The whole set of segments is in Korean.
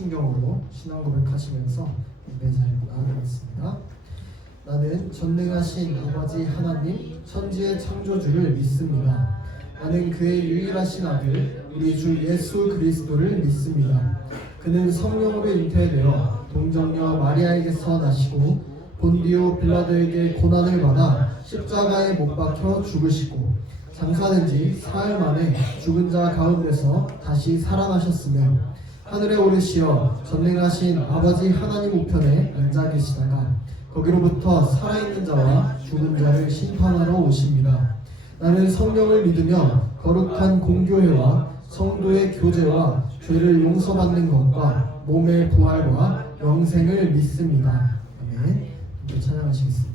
심경으로 신앙 고백하시면서 예배 자리로 나아가겠습니다. 나는 전능하신 아버지 하나님 천지의 창조주를 믿습니다. 나는 그의 유일하신 아들 우리 주 예수 그리스도를 믿습니다. 그는 성령으로 잉태되어 동정녀 마리아에게서 나시고 본디오 빌라도에게 고난을 받아 십자가에 못 박혀 죽으시고 장사된 지 사흘 만에 죽은 자 가운데서 다시 살아나셨으며 하늘에 오르시어 전능하신 아버지 하나님 우편에 앉아 계시다가 거기로부터 살아있는 자와 죽은 자를 심판하러 오십니다. 나는 성령을 믿으며 거룩한 공교회와 성도의 교제와 죄를 용서받는 것과 몸의 부활과 영생을 믿습니다. 아멘. 찬양하시겠습니다.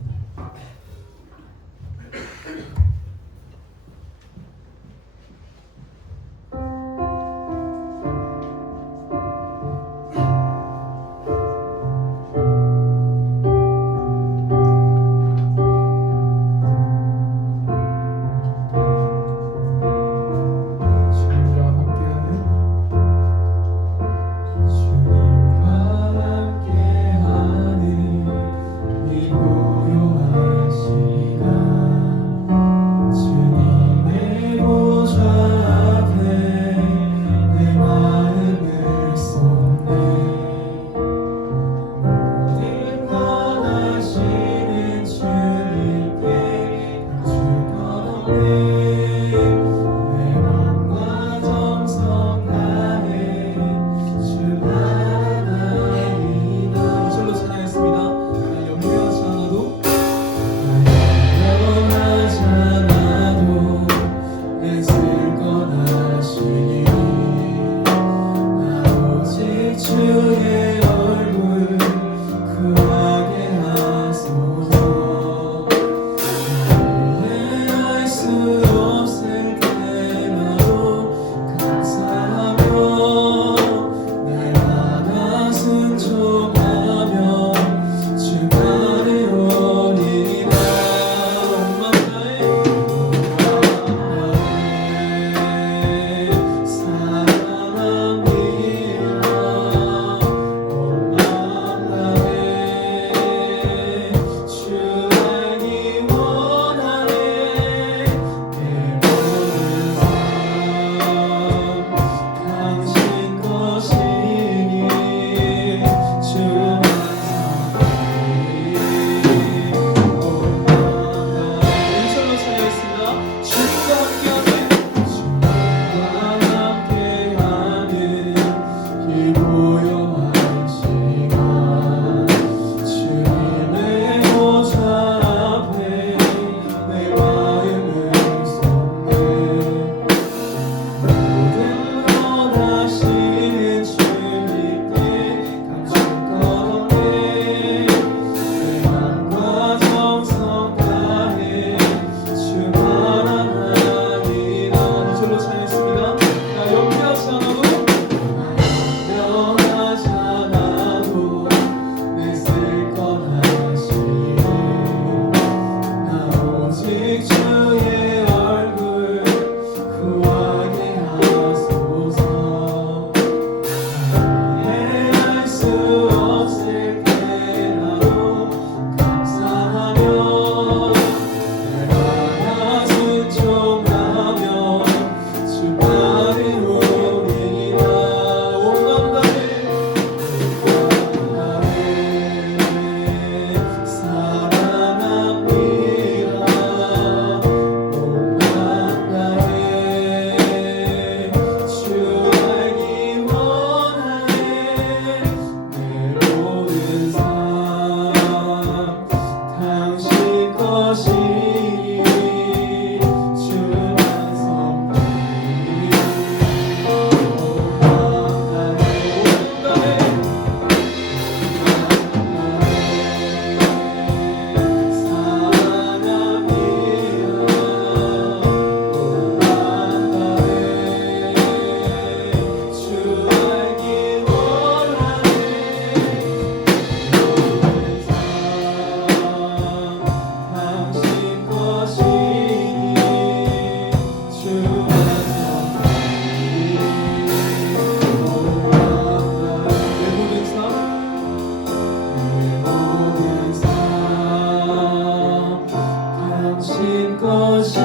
모신 것이니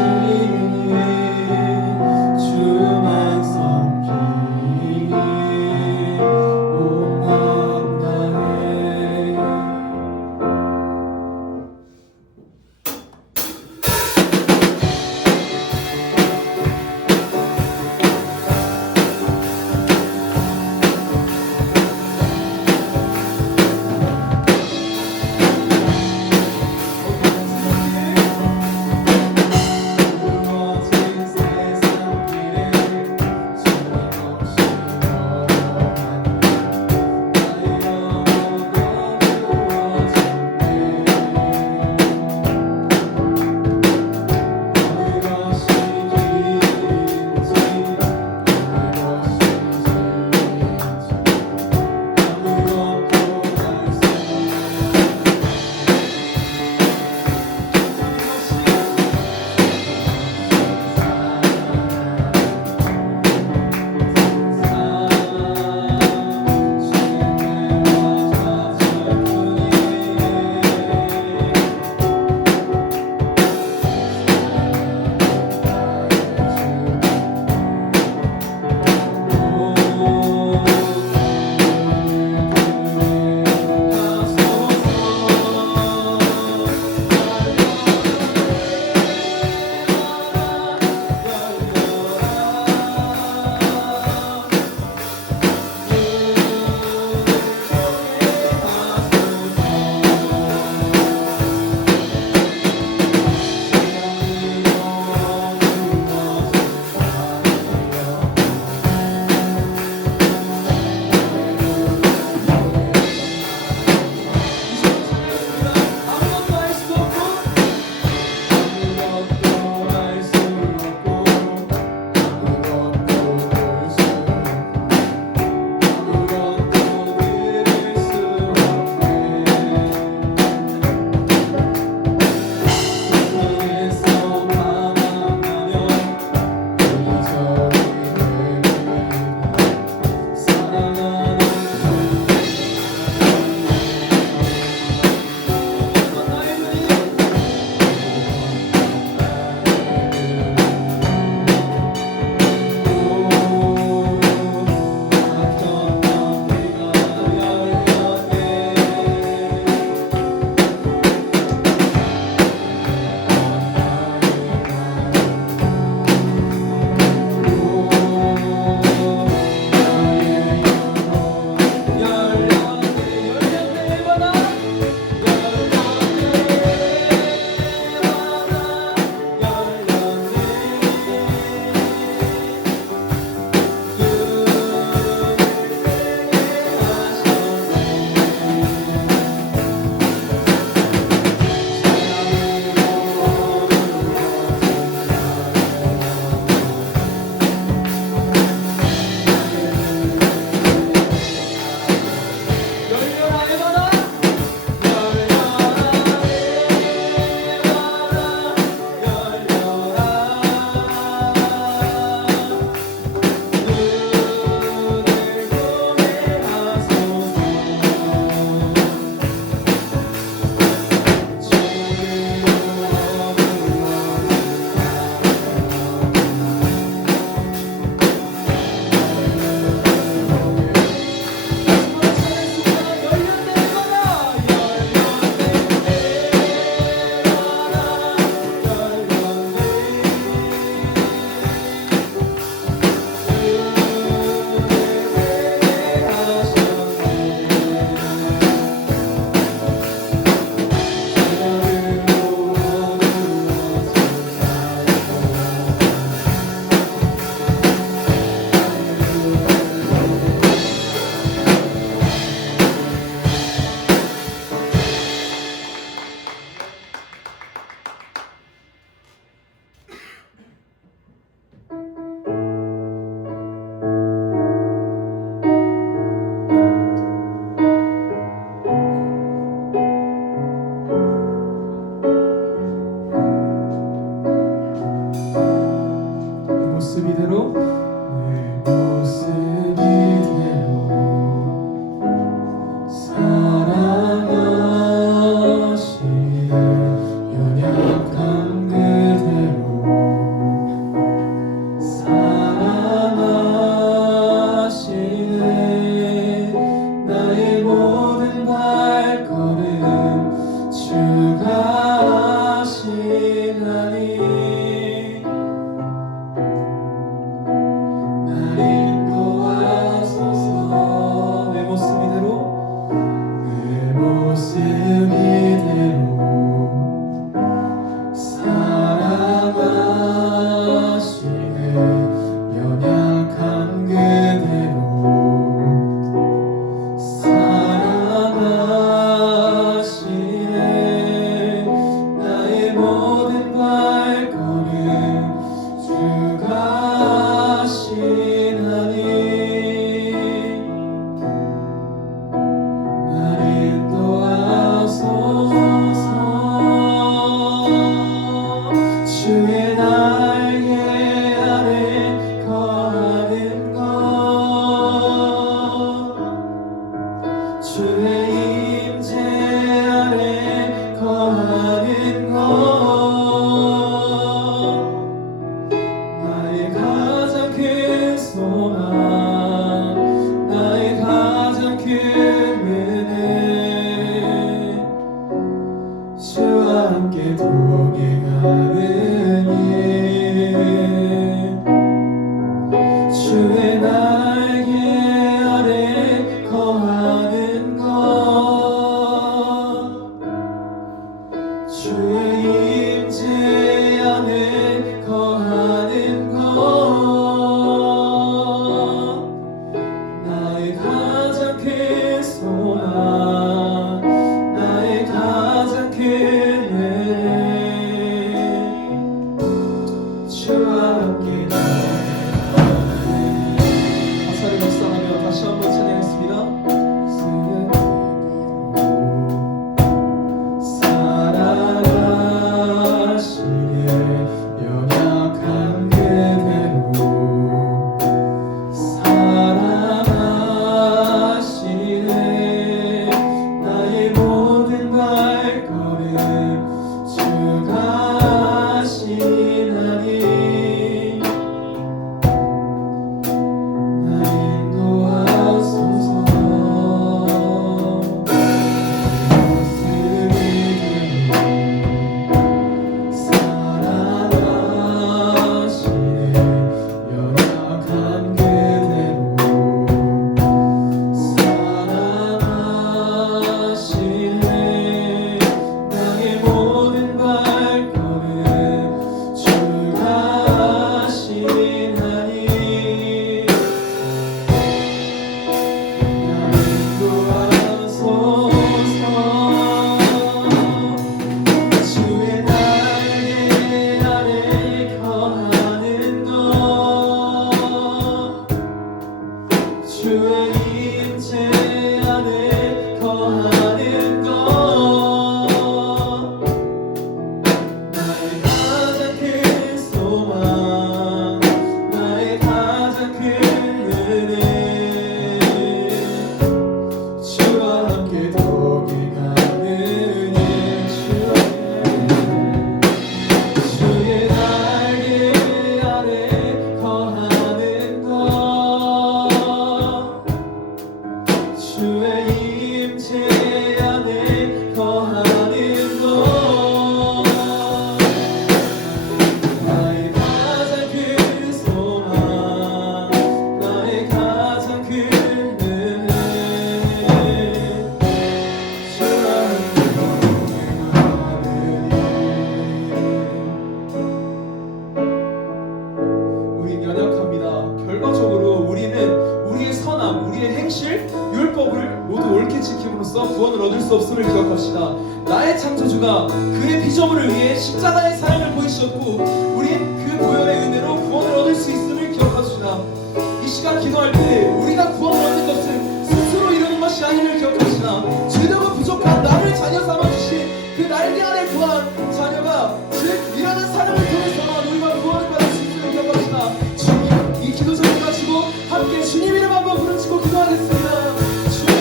주만 섬기니 온 마음 다해. 무거워진 세상 길에 주님 없이 걸어가니 나의 영혼 어두워졌네. 어느 것이 길인지 어느 것이 진리인지 아무것도 알 수 사랑하시네 연약한 그 수 없음을 기억합시다. 나의 창조주가 그의 피조물을 위해 십자가의 사랑을 보이셨고 우린 그 보혈의 은혜로 구원을 얻을 수 있음을 기억합시다. 이 시간 기도할 때 우리가 구원을 얻는 것은 스스로 이루는 것이 아님을 기억합시다. 죄되고 부족한 나를 자녀 삼아주신 그 날개 아래 구한 자녀가 즉 일하는 사랑을 통해서만 우리가 구원을 받을 수 있음을 기억합시다. 주님, 이 기도 제목 가지고 함께 주님 이름 한번 부르짖고 기도하겠습니다. 주여!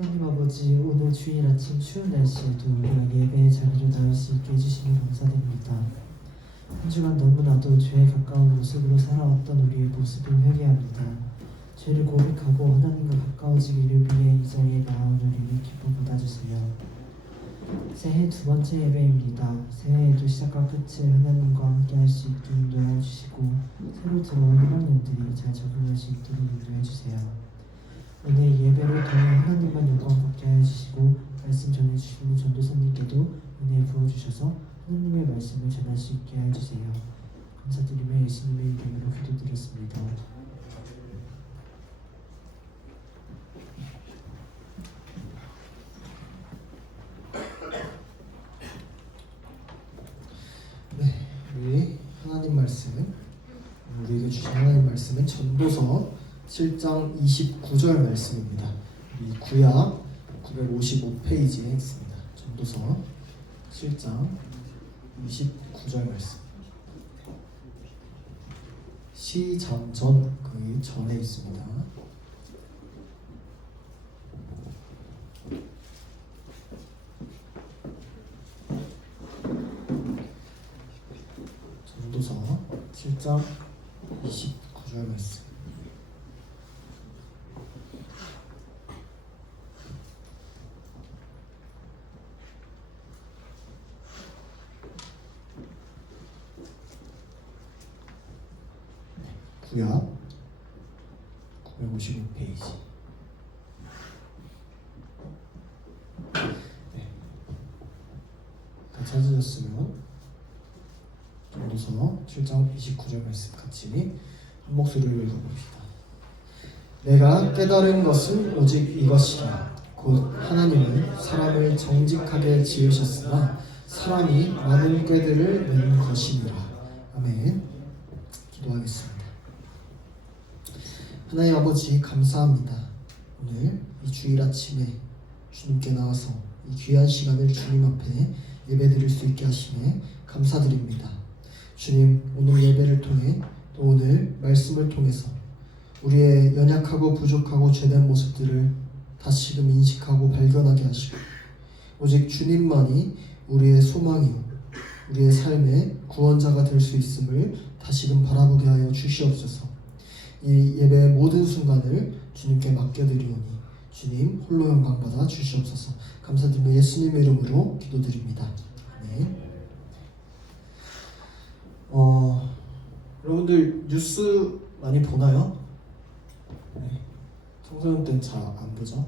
하나님 아버지, 오늘 주일 아침 추운 날씨에도 우리가 예배의 자리로 나올 수 있게 해주시니 감사드립니다. 한 주간 너무나도 죄에 가까운 모습으로 살아왔던 우리의 모습을 회개합니다. 죄를 고백하고 하나님과 가까워지기를 위해 이 자리에 나오느니 기뻐 받아주세요. 새해 두 번째 예배입니다. 새해에도 시작과 끝을 하나님과 함께 할 수 있게 인도해 주시고 새로 들어온 1학년들이 잘 적응할 수 있도록 인도해 주세요. 오늘 예배를 통해 하나님만 영광 받게 해주시고 말씀 전해주시는 전도사님께도 은혜 부어주셔서 하나님의 말씀을 전할 수 있게 해주세요. 감사드리며 예수님의 이름으로 기도드렸습니다. 네, 우리 하나님 말씀, 우리에게 주신 하나님 말씀은 전도서 7장 29절 말씀입니다. 우리 구약 955페이지에 있습니다. 전도서 7장 29절 말씀. 시장전 그 전에 있습니다. 전도서 7장 29절 말씀. 구약 955페이지. 네. 다 찾으셨으면 전도서 7장 29절 말씀 같이 한 목소리로 읽어봅시다. 내가 깨달은 것은 오직 이것이라. 곧 하나님은 사람을 정직하게 지으셨으나 사람이 많은 꾀들을 낸 것이니라. 아멘. 기도하겠습니다. 하나님 아버지 감사합니다. 오늘 이 주일 아침에 주님께 나와서 이 귀한 시간을 주님 앞에 예배드릴 수 있게 하시네 감사드립니다. 주님, 오늘 예배를 통해 또 오늘 말씀을 통해서 우리의 연약하고 부족하고 죄된 모습들을 다시금 인식하고 발견하게 하시고 오직 주님만이 우리의 소망이요 우리의 삶의 구원자가 될 수 있음을 다시금 바라보게 하여 주시옵소서. 이 예배의 모든 순간을 주님께 맡겨드리오니 주님 홀로 영광 받아 주시옵소서. 감사드리며 예수님의 이름으로 기도드립니다. 아멘. 여러분들 뉴스 많이 보나요? 네. 청소년 때는 잘 안 보죠.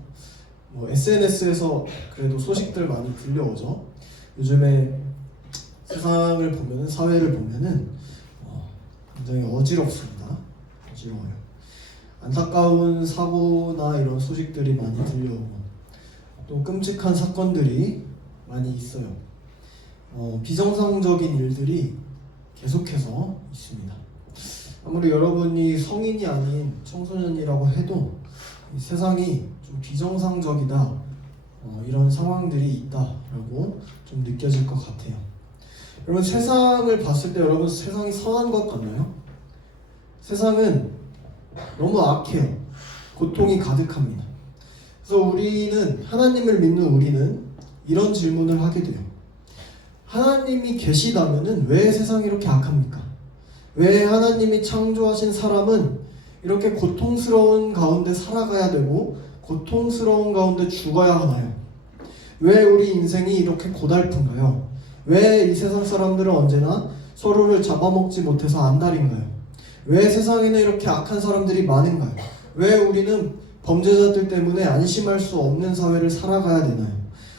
SNS에서 그래도 소식들 많이 들려오죠. 요즘에 세상을 보면은, 사회를 보면은 굉장히 어지럽습니다. 어지러워요. 안타까운 사고나 이런 소식들이 많이 들려오고 또 끔찍한 사건들이 많이 있어요. 비정상적인 일들이 계속해서 있습니다. 아무리 여러분이 성인이 아닌 청소년이라고 해도 이 세상이 좀 비정상적이다 이런 상황들이 있다라고 좀 느껴질 것 같아요. 여러분, 세상을 봤을 때 여러분 세상이 선한 것 같나요? 세상은 너무 악해요. 고통이 가득합니다. 그래서 우리는, 하나님을 믿는 우리는 이런 질문을 하게 돼요. 하나님이 계시다면은 왜 세상이 이렇게 악합니까? 왜 하나님이 창조하신 사람은 이렇게 고통스러운 가운데 살아가야 되고 고통스러운 가운데 죽어야 하나요? 왜 우리 인생이 이렇게 고달픈가요? 왜 이 세상 사람들은 언제나 서로를 잡아먹지 못해서 안달인가요? 왜 세상에는 이렇게 악한 사람들이 많은가요? 왜 우리는 범죄자들 때문에 안심할 수 없는 사회를 살아가야 되나요?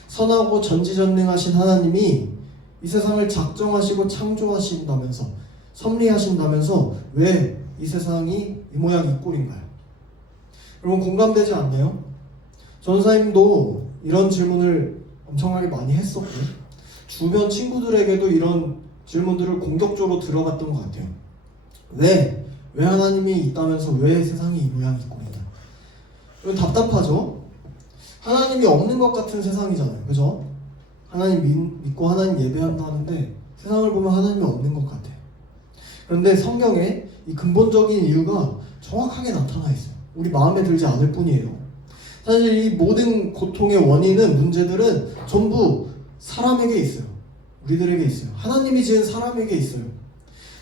선하고 전지전능하신 하나님이 이 세상을 작정하시고 창조하신다면서, 섭리하신다면서 왜 이 세상이 이 모양 이 꼴인가요? 여러분, 공감되지 않나요? 전사님도 이런 질문을 엄청나게 많이 했었고 주변 친구들에게도 이런 질문들을 공격적으로 들어갔던 것 같아요. 왜 하나님이 있다면서 왜 세상이 이 모양 이 꼴이냐? 여러분, 답답하죠? 하나님이 없는 것 같은 세상이잖아요, 그죠? 하나님 믿고 하나님 예배한다 하는데 세상을 보면 하나님이 없는 것 같아요. 그런데 성경에 이 근본적인 이유가 정확하게 나타나 있어요. 우리 마음에 들지 않을 뿐이에요. 사실 이 모든 고통의 원인은, 문제들은 전부 사람에게 있어요. 우리들에게 있어요. 하나님이 지은 사람에게 있어요.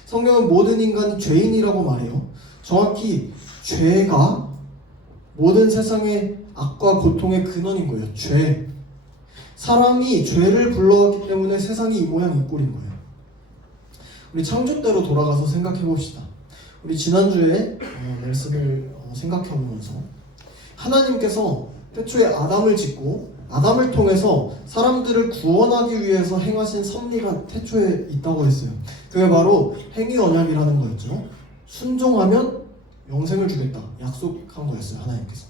성경은 모든 인간이 죄인이라고 말해요. 정확히 죄가 모든 세상의 악과 고통의 근원인 거예요. 죄. 사람이 죄를 불러왔기 때문에 세상이 이 모양 이 꼴인 거예요. 우리 창조 때로 돌아가서 생각해 봅시다. 우리 지난주에 말씀을 생각해 보면서 하나님께서 태초에 아담을 짓고 아담을 통해서 사람들을 구원하기 위해서 행하신 섭리가 태초에 있다고 했어요. 그게 바로 행위 언약이라는 거였죠. 순종하면 영생을 주겠다 약속한 거였어요. 하나님께서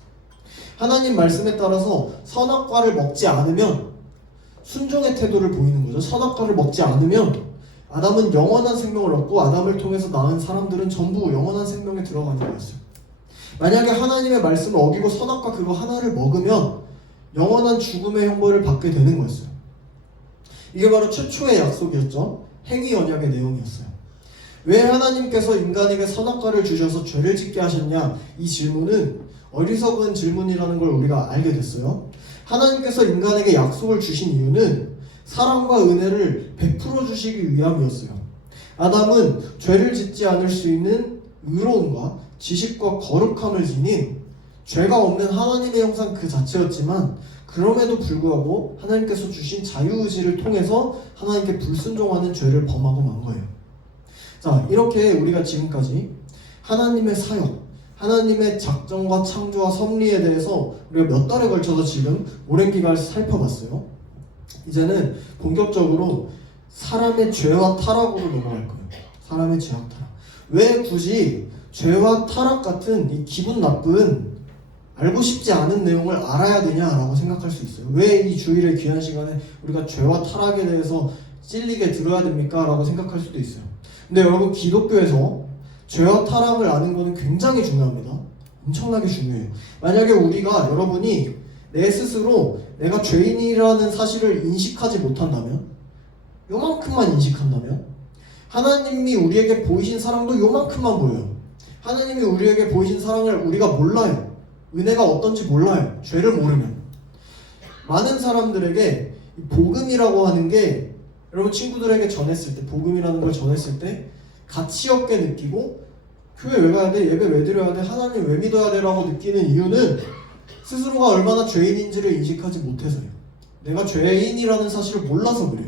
하나님 말씀에 따라서 선악과를 먹지 않으면 순종의 태도를 보이는 거죠. 선악과를 먹지 않으면 아담은 영원한 생명을 얻고 아담을 통해서 낳은 사람들은 전부 영원한 생명에 들어가는 거였어요. 만약에 하나님의 말씀을 어기고 선악과 그거 하나를 먹으면 영원한 죽음의 형벌을 받게 되는 거였어요. 이게 바로 최초의 약속이었죠. 행위 언약의 내용이었어요. 왜 하나님께서 인간에게 선악과를 주셔서 죄를 짓게 하셨냐? 이 질문은 어리석은 질문이라는 걸 우리가 알게 됐어요. 하나님께서 인간에게 약속을 주신 이유는 사랑과 은혜를 베풀어 주시기 위함이었어요. 아담은 죄를 짓지 않을 수 있는 의로움과 지식과 거룩함을 지닌 죄가 없는 하나님의 형상 그 자체였지만 그럼에도 불구하고 하나님께서 주신 자유의지를 통해서 하나님께 불순종하는 죄를 범하고 만 거예요. 자, 이렇게 우리가 지금까지 하나님의 사역, 하나님의 작정과 창조와 섭리에 대해서 우리가 몇 달에 걸쳐서 지금 오랜 기간을 살펴봤어요. 이제는 본격적으로 사람의 죄와 타락으로 넘어갈 거예요. 사람의 죄와 타락. 왜 굳이 죄와 타락 같은 이 기분 나쁜 알고 싶지 않은 내용을 알아야 되냐라고 생각할 수 있어요. 왜 이 주일의 귀한 시간에 우리가 죄와 타락에 대해서 찔리게 들어야 됩니까? 라고 생각할 수도 있어요. 근데 여러분, 기독교에서 죄와 타락을 아는 것은 굉장히 중요합니다. 엄청나게 중요해요. 만약에 우리가, 여러분이 내 스스로 내가 죄인이라는 사실을 인식하지 못한다면, 요만큼만 인식한다면, 하나님이 우리에게 보이신 사랑도 요만큼만 보여요. 하나님이 우리에게 보이신 사랑을 우리가 몰라요. 은혜가 어떤지 몰라요. 죄를 모르면. 많은 사람들에게 복음이라고 하는 게, 여러분 친구들에게 전했을 때, 복음이라는 걸 전했을 때 가치 없게 느끼고, 교회 왜 가야 돼? 예배 왜 드려야 돼? 하나님 왜 믿어야 돼? 라고 느끼는 이유는 스스로가 얼마나 죄인인지를 인식하지 못해서요. 내가 죄인이라는 사실을 몰라서 그래요.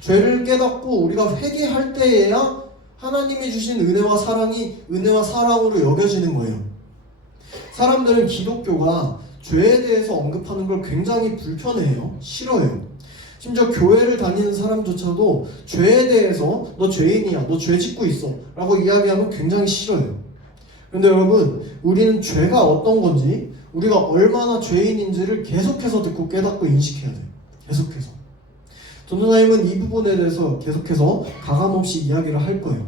죄를 깨닫고 우리가 회개할 때에야 하나님이 주신 은혜와 사랑이 은혜와 사랑으로 여겨지는 거예요. 사람들은 기독교가 죄에 대해서 언급하는 걸 굉장히 불편해해요. 싫어해요. 심지어 교회를 다니는 사람조차도 죄에 대해서 너 죄인이야, 너 죄 짓고 있어 라고 이야기하면 굉장히 싫어요. 그런데 여러분, 우리는 죄가 어떤 건지, 우리가 얼마나 죄인인지를 계속해서 듣고 깨닫고 인식해야 돼요. 계속해서. 전도사님은 이 부분에 대해서 계속해서 가감없이 이야기를 할 거예요.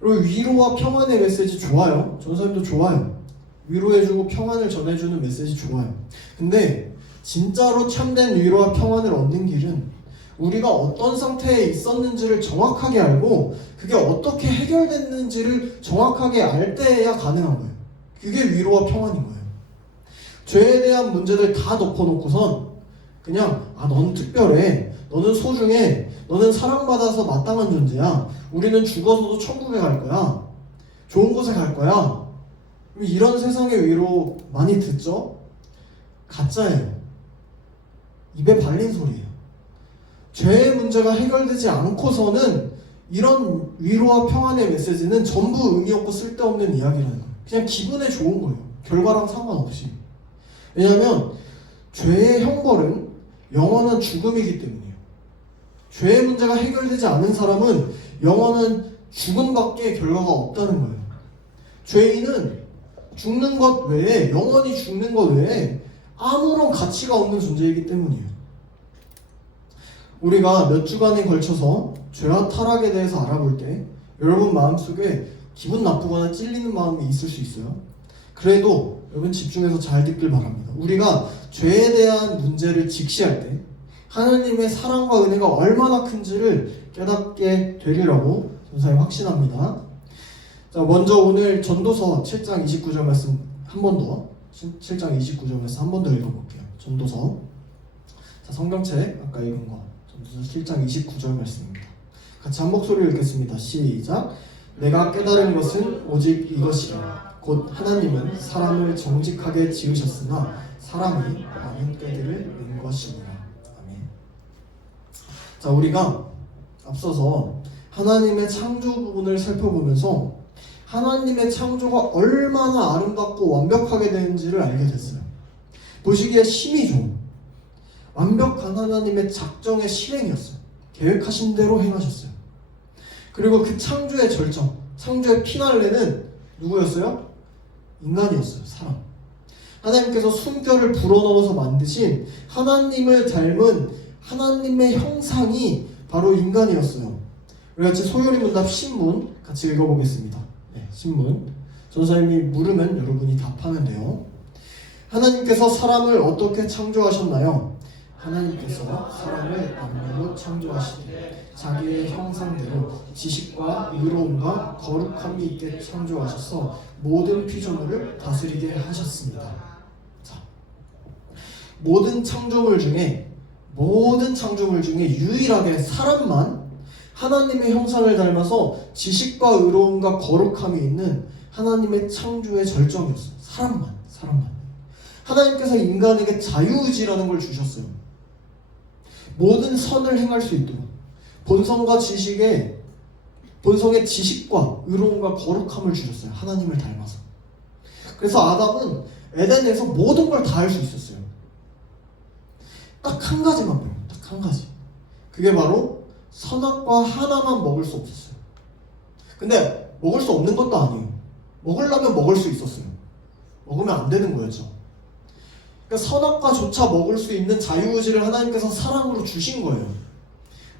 그리고 위로와 평안의 메시지 좋아요. 전도사님도 좋아요. 위로해주고 평안을 전해주는 메시지 좋아요. 근데 진짜로 참된 위로와 평안을 얻는 길은 우리가 어떤 상태에 있었는지를 정확하게 알고 그게 어떻게 해결됐는지를 정확하게 알 때야 가능한 거예요. 그게 위로와 평안인 거예요. 죄에 대한 문제들 다 덮어놓고선 그냥 넌 특별해, 너는 소중해, 너는 사랑받아서 마땅한 존재야, 우리는 죽어서도 천국에 갈 거야, 좋은 곳에 갈 거야, 이런 세상의 위로 많이 듣죠? 가짜예요. 입에 발린 소리예요. 죄의 문제가 해결되지 않고서는 이런 위로와 평안의 메시지는 전부 의미 없고 쓸데없는 이야기라는 거예요. 그냥 기분에 좋은 거예요. 결과랑 상관없이. 왜냐하면 죄의 형벌은 영원한 죽음이기 때문이에요. 죄의 문제가 해결되지 않은 사람은 영원한 죽음밖에 결과가 없다는 거예요. 죄인은 죽는 것 외에, 영원히 죽는 것 외에 아무런 가치가 없는 존재이기 때문이에요. 우리가 몇 주간에 걸쳐서 죄와 타락에 대해서 알아볼 때 여러분 마음속에 기분 나쁘거나 찔리는 마음이 있을 수 있어요. 그래도 여러분 집중해서 잘 듣길 바랍니다. 우리가 죄에 대한 문제를 직시할 때 하나님의 사랑과 은혜가 얼마나 큰지를 깨닫게 되리라고 전사님 확신합니다. 자, 먼저 오늘 전도서 7장 29절 말씀 한 번 더, 7장 29절 말씀 한 번 더 읽어볼게요. 전도서, 자, 성경책 아까 읽은 거 전도서 7장 29절 말씀입니다. 같이 한 목소리로 읽겠습니다. 시작. 내가 깨달은 것은 오직 이것이라. 곧 하나님은 사람을 정직하게 지으셨으나 사람이 많은 꾀들을 낸 것이니라. 아멘. 자, 우리가 앞서서 하나님의 창조 부분을 살펴보면서 하나님의 창조가 얼마나 아름답고 완벽하게 되는지를 알게 됐어요. 보시기에 심이죠. 완벽한 하나님의 작정의 실행이었어요. 계획하신 대로 행하셨어요. 그리고 그 창조의 절정, 창조의 피날레는 누구였어요? 인간이었어요. 사람. 하나님께서 숨결을 불어넣어서 만드신 하나님을 닮은 하나님의 형상이 바로 인간이었어요. 우리 같이 소요리 문답 신문 같이 읽어보겠습니다. 네, 신문. 전사님이 물으면 여러분이 답하면 돼요. 하나님께서 사람을 어떻게 창조하셨나요? 하나님께서 사람을 만물로 창조하시되 자기의 형상대로 지식과 의로움과 거룩함이 있게 창조하셔서 모든 피조물을 다스리게 하셨습니다. 자, 모든 창조물 중에 유일하게 사람만 하나님의 형상을 닮아서 지식과 의로움과 거룩함이 있는 하나님의 창조의 절정이었어요. 사람만. 하나님께서 인간에게 자유의지라는 걸 주셨어요. 모든 선을 행할 수 있도록 본성의 지식과 의로움과 거룩함을 주셨어요. 하나님을 닮아서. 그래서 아담은 에덴에서 모든 걸 다 할 수 있었어요. 딱 한 가지만 배워요. 딱 한 가지. 그게 바로 선악과 하나만 먹을 수 없었어요. 근데 먹을 수 없는 것도 아니에요. 먹으려면 먹을 수 있었어요. 먹으면 안 되는 거였죠. 그러니까 선악과조차 먹을 수 있는 자유의지를 하나님께서 사랑으로 주신 거예요.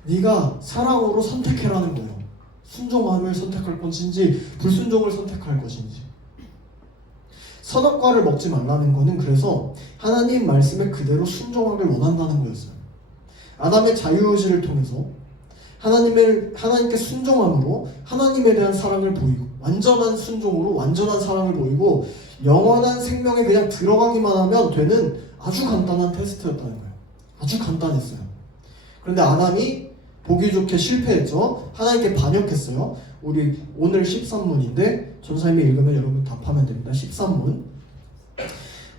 네가 사랑으로 선택해라는 거예요. 순종함을 선택할 것인지 불순종을 선택할 것인지. 선악과를 먹지 말라는 거는 그래서 하나님 말씀에 그대로 순종하길 원한다는 거였어요. 아담의 자유의지를 통해서 하나님께 순종함으로 하나님에 대한 사랑을 보이고 완전한 순종으로 완전한 사랑을 보이고 영원한 생명에 그냥 들어가기만 하면 되는 아주 간단한 테스트였다는 거예요. 아주 간단했어요. 그런데 아담이 보기 좋게 실패했죠. 하나님께 반역했어요. 우리 오늘 13문인데 전사님이 읽으면 여러분 답하면 됩니다. 13문.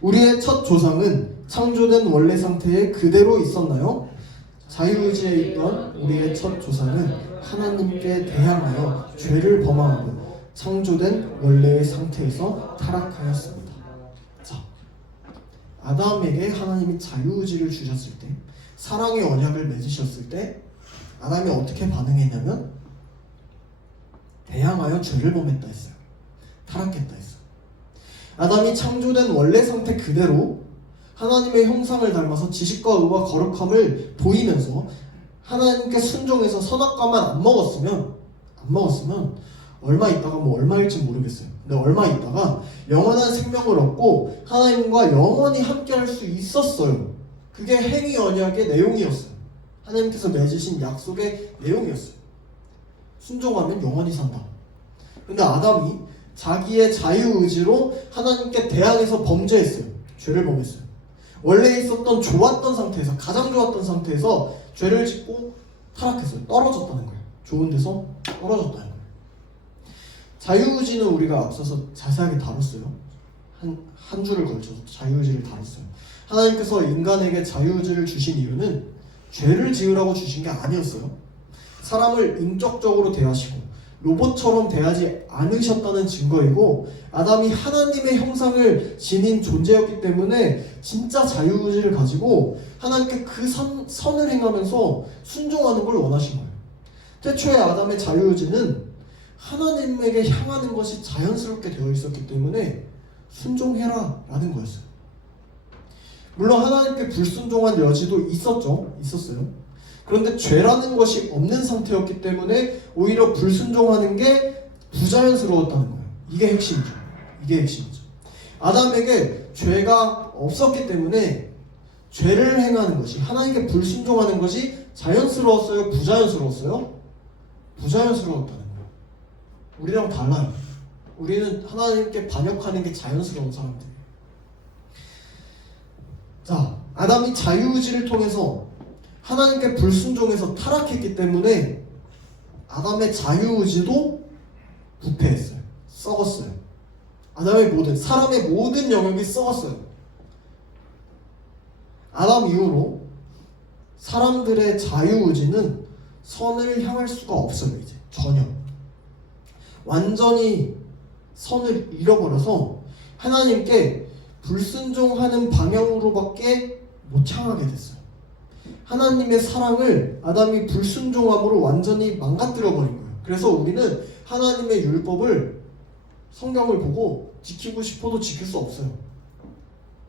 우리의 첫 조상은 창조된 원래 상태에 그대로 있었나요? 자유의지에 있던 우리의 첫 조상은 하나님께 대항하여 죄를 범하고 창조된 원래의 상태에서 타락하였습니다. 자, 아담에게 하나님이 자유의지를 주셨을 때, 사랑의 언약을 맺으셨을 때 아담이 어떻게 반응했냐면 대항하여 죄를 범했다 했어요. 타락했다 했어요. 아담이 창조된 원래 상태 그대로 하나님의 형상을 닮아서 지식과 의와 거룩함을 보이면서 하나님께 순종해서 선악과만 안 먹었으면 얼마 있다가 얼마일지 모르겠어요. 근데 얼마 있다가 영원한 생명을 얻고 하나님과 영원히 함께할 수 있었어요. 그게 행위 언약의 내용이었어요. 하나님께서 맺으신 약속의 내용이었어요. 순종하면 영원히 산다. 근데 아담이 자기의 자유의지로 하나님께 대항해서 범죄했어요. 죄를 범했어요. 원래 있었던 좋았던 상태에서, 가장 좋았던 상태에서 죄를 짓고 타락했어요. 떨어졌다는 거예요. 좋은 데서 떨어졌다는 거예요. 자유의지는 우리가 앞서서 자세하게 다뤘어요. 한 주를 걸쳐서 자유의지를 다뤘어요. 하나님께서 인간에게 자유의지를 주신 이유는 죄를 지으라고 주신 게 아니었어요. 사람을 인격적으로 대하시고 로봇처럼 대하지 않으셨다는 증거이고, 아담이 하나님의 형상을 지닌 존재였기 때문에 진짜 자유의지를 가지고 하나님께 그 선을 행하면서 순종하는 걸 원하신 거예요. 태초에 아담의 자유의지는 하나님에게 향하는 것이 자연스럽게 되어 있었기 때문에 순종해라 라는 거였어요. 물론 하나님께 불순종한 여지도 있었어요. 그런데 죄라는 것이 없는 상태였기 때문에 오히려 불순종하는 게 부자연스러웠다는 거예요. 이게 핵심이죠. 아담에게 죄가 없었기 때문에 죄를 행하는 것이, 하나님께 불순종하는 것이 자연스러웠어요? 부자연스러웠어요? 부자연스러웠다는 거예요. 우리랑 달라요. 우리는 하나님께 반역하는 게 자연스러운 사람들이에요. 자, 아담이 자유의지를 통해서 하나님께 불순종해서 타락했기 때문에 아담의 자유의지도 부패했어요. 썩었어요. 사람의 모든 영역이 썩었어요. 아담 이후로 사람들의 자유의지는 선을 향할 수가 없어요. 이제 전혀 완전히 선을 잃어버려서 하나님께 불순종하는 방향으로밖에 못 향하게 됐어요. 하나님의 사랑을 아담이 불순종함으로 완전히 망가뜨려 버린 거예요. 그래서 우리는 하나님의 율법을, 성경을 보고 지키고 싶어도 지킬 수 없어요.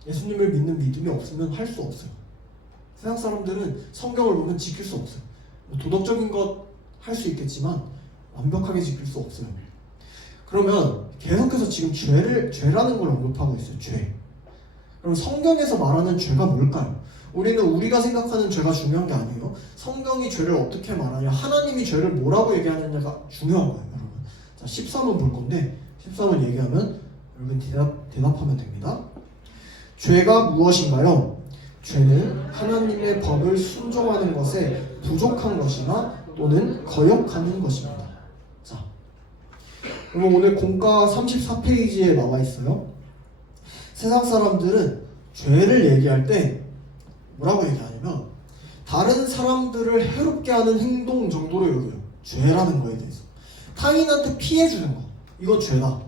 예수님을 믿는 믿음이 없으면 할 수 없어요. 세상 사람들은 성경을 보면 지킬 수 없어요. 도덕적인 것 할 수 있겠지만 완벽하게 지킬 수 없어요. 그러면 계속해서 지금 죄라는 걸 언급하고 있어요. 죄. 그럼 성경에서 말하는 죄가 뭘까요? 우리는 우리가 생각하는 죄가 중요한 게 아니에요. 성경이 죄를 어떻게 말하냐, 하나님이 죄를 뭐라고 얘기하느냐가 중요한 거예요, 여러분. 자, 13번 볼 건데 13번 얘기하면 여러분 대답하면 됩니다. 죄가 무엇인가요? 죄는 하나님의 법을 순종하는 것에 부족한 것이나 또는 거역하는 것입니다. 자, 그럼 오늘 공과 34페이지에 나와 있어요. 세상 사람들은 죄를 얘기할 때 뭐라고 얘기하냐면 다른 사람들을 해롭게 하는 행동 정도로 여겨요. 죄라는 거에 대해서. 타인한테 피해 주는 거, 이건 죄다.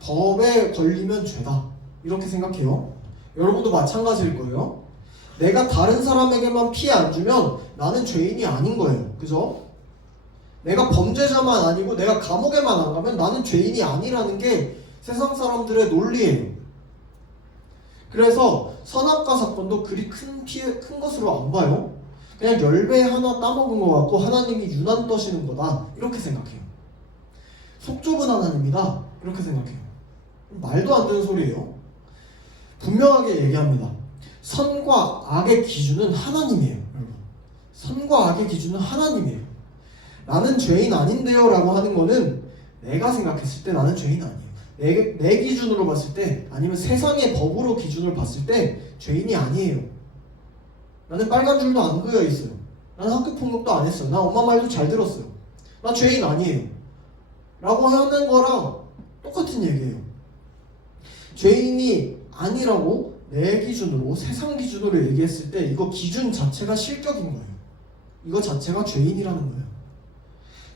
법에 걸리면 죄다. 이렇게 생각해요. 여러분도 마찬가지일 거예요. 내가 다른 사람에게만 피해 안 주면 나는 죄인이 아닌 거예요. 그죠? 내가 범죄자만 아니고 내가 감옥에만 안 가면 나는 죄인이 아니라는 게 세상 사람들의 논리예요. 그래서 선악과 사건도 그리 큰 것으로 안 봐요. 그냥 열매 하나 따먹은 것 같고 하나님이 유난 떠시는 거다, 이렇게 생각해요. 속 좁은 하나님이다, 이렇게 생각해요. 말도 안 되는 소리예요. 분명하게 얘기합니다. 선과 악의 기준은 하나님이에요. 여러분, 선과 악의 기준은 하나님이에요. 나는 죄인 아닌데요 라고 하는 거는 내가 생각했을 때 나는 죄인 아니에요. 내 기준으로 봤을 때, 아니면 세상의 법으로 기준을 봤을 때 죄인이 아니에요. 나는 빨간 줄도 안 그여 있어요. 나는 학교 폭력도 안 했어요. 나 엄마 말도 잘 들었어요. 나 죄인 아니에요 라고 하는 거랑 똑같은 얘기예요. 죄인이 아니라고 내 기준으로, 세상 기준으로 얘기했을 때 이거 기준 자체가 실격인 거예요. 이거 자체가 죄인이라는 거예요.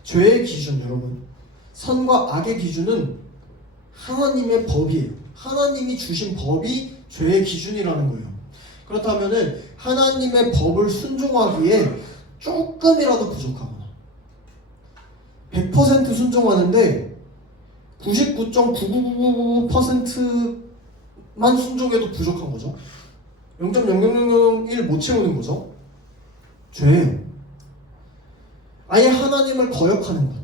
죄의 기준, 여러분, 선과 악의 기준은 하나님의 법이에요. 하나님이 주신 법이 죄의 기준이라는 거예요. 그렇다면은 하나님의 법을 순종하기에 조금이라도 부족하거나 100% 순종하는데 99.9999%만 순종해도 부족한 거죠. 0.0001 못 채우는 거죠. 죄예요. 아예 하나님을 거역하는 것,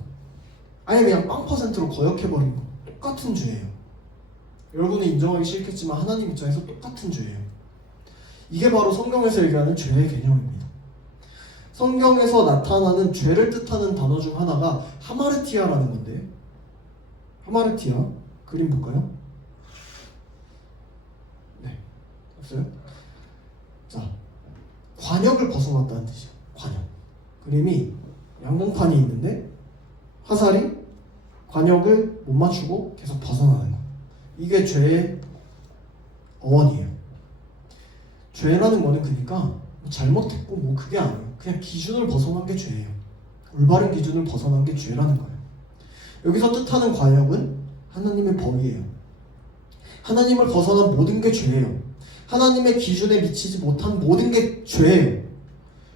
아예 그냥 0%로 거역해버린 것, 똑같은 죄예요. 여러분은 인정하기 싫겠지만 하나님 입장에서 똑같은 죄예요. 이게 바로 성경에서 얘기하는 죄의 개념입니다. 성경에서 나타나는 죄를 뜻하는 단어 중 하나가 하마르티아라는 건데, 하마르티아 그림 볼까요? 네, 없어요? 자, 관역을 벗어났다는 뜻이에요. 관역. 그림이 양봉판이 있는데 화살이 관역을 못 맞추고 계속 벗어나는 거. 이게 죄의 어원이에요. 죄라는 거는 그러니까 잘못했고 뭐 그게 아니에요. 그냥 기준을 벗어난 게 죄예요. 올바른 기준을 벗어난 게 죄라는 거예요. 여기서 뜻하는 관역은 하나님의 법이에요. 하나님을 벗어난 모든 게 죄예요. 하나님의 기준에 미치지 못한 모든 게 죄예요.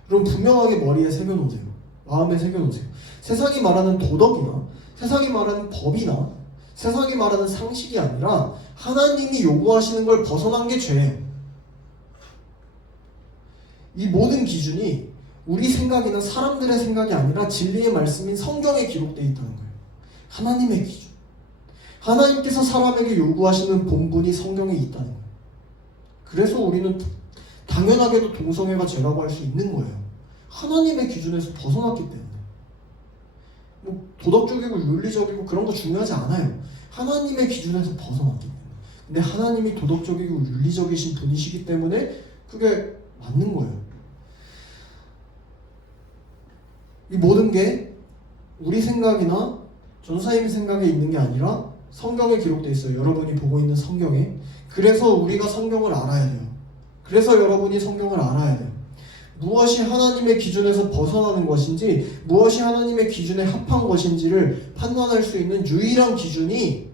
그럼 분명하게 머리에 새겨놓으세요. 마음에 새겨놓으세요. 세상이 말하는 도덕이나 세상이 말하는 법이나 세상이 말하는 상식이 아니라 하나님이 요구하시는 걸 벗어난 게 죄예요. 이 모든 기준이 우리 생각이나 사람들의 생각이 아니라 진리의 말씀인 성경에 기록되어 있다는 거예요. 하나님의 기준. 하나님께서 사람에게 요구하시는 본분이 성경에 있다는 거예요. 그래서 우리는 당연하게도 동성애가 죄라고 할 수 있는 거예요. 하나님의 기준에서 벗어났기 때문에. 뭐 도덕적이고 윤리적이고 그런 거 중요하지 않아요. 하나님의 기준에서 벗어났기 때문에. 근데 하나님이 도덕적이고 윤리적이신 분이시기 때문에 그게 맞는 거예요. 이 모든 게 우리 생각이나 전사님의 생각에 있는 게 아니라 성경에 기록되어 있어요. 여러분이 보고 있는 성경에. 그래서 우리가 성경을 알아야 돼요. 그래서 여러분이 성경을 알아야 돼요. 무엇이 하나님의 기준에서 벗어나는 것인지, 무엇이 하나님의 기준에 합한 것인지를 판단할 수 있는 유일한 기준이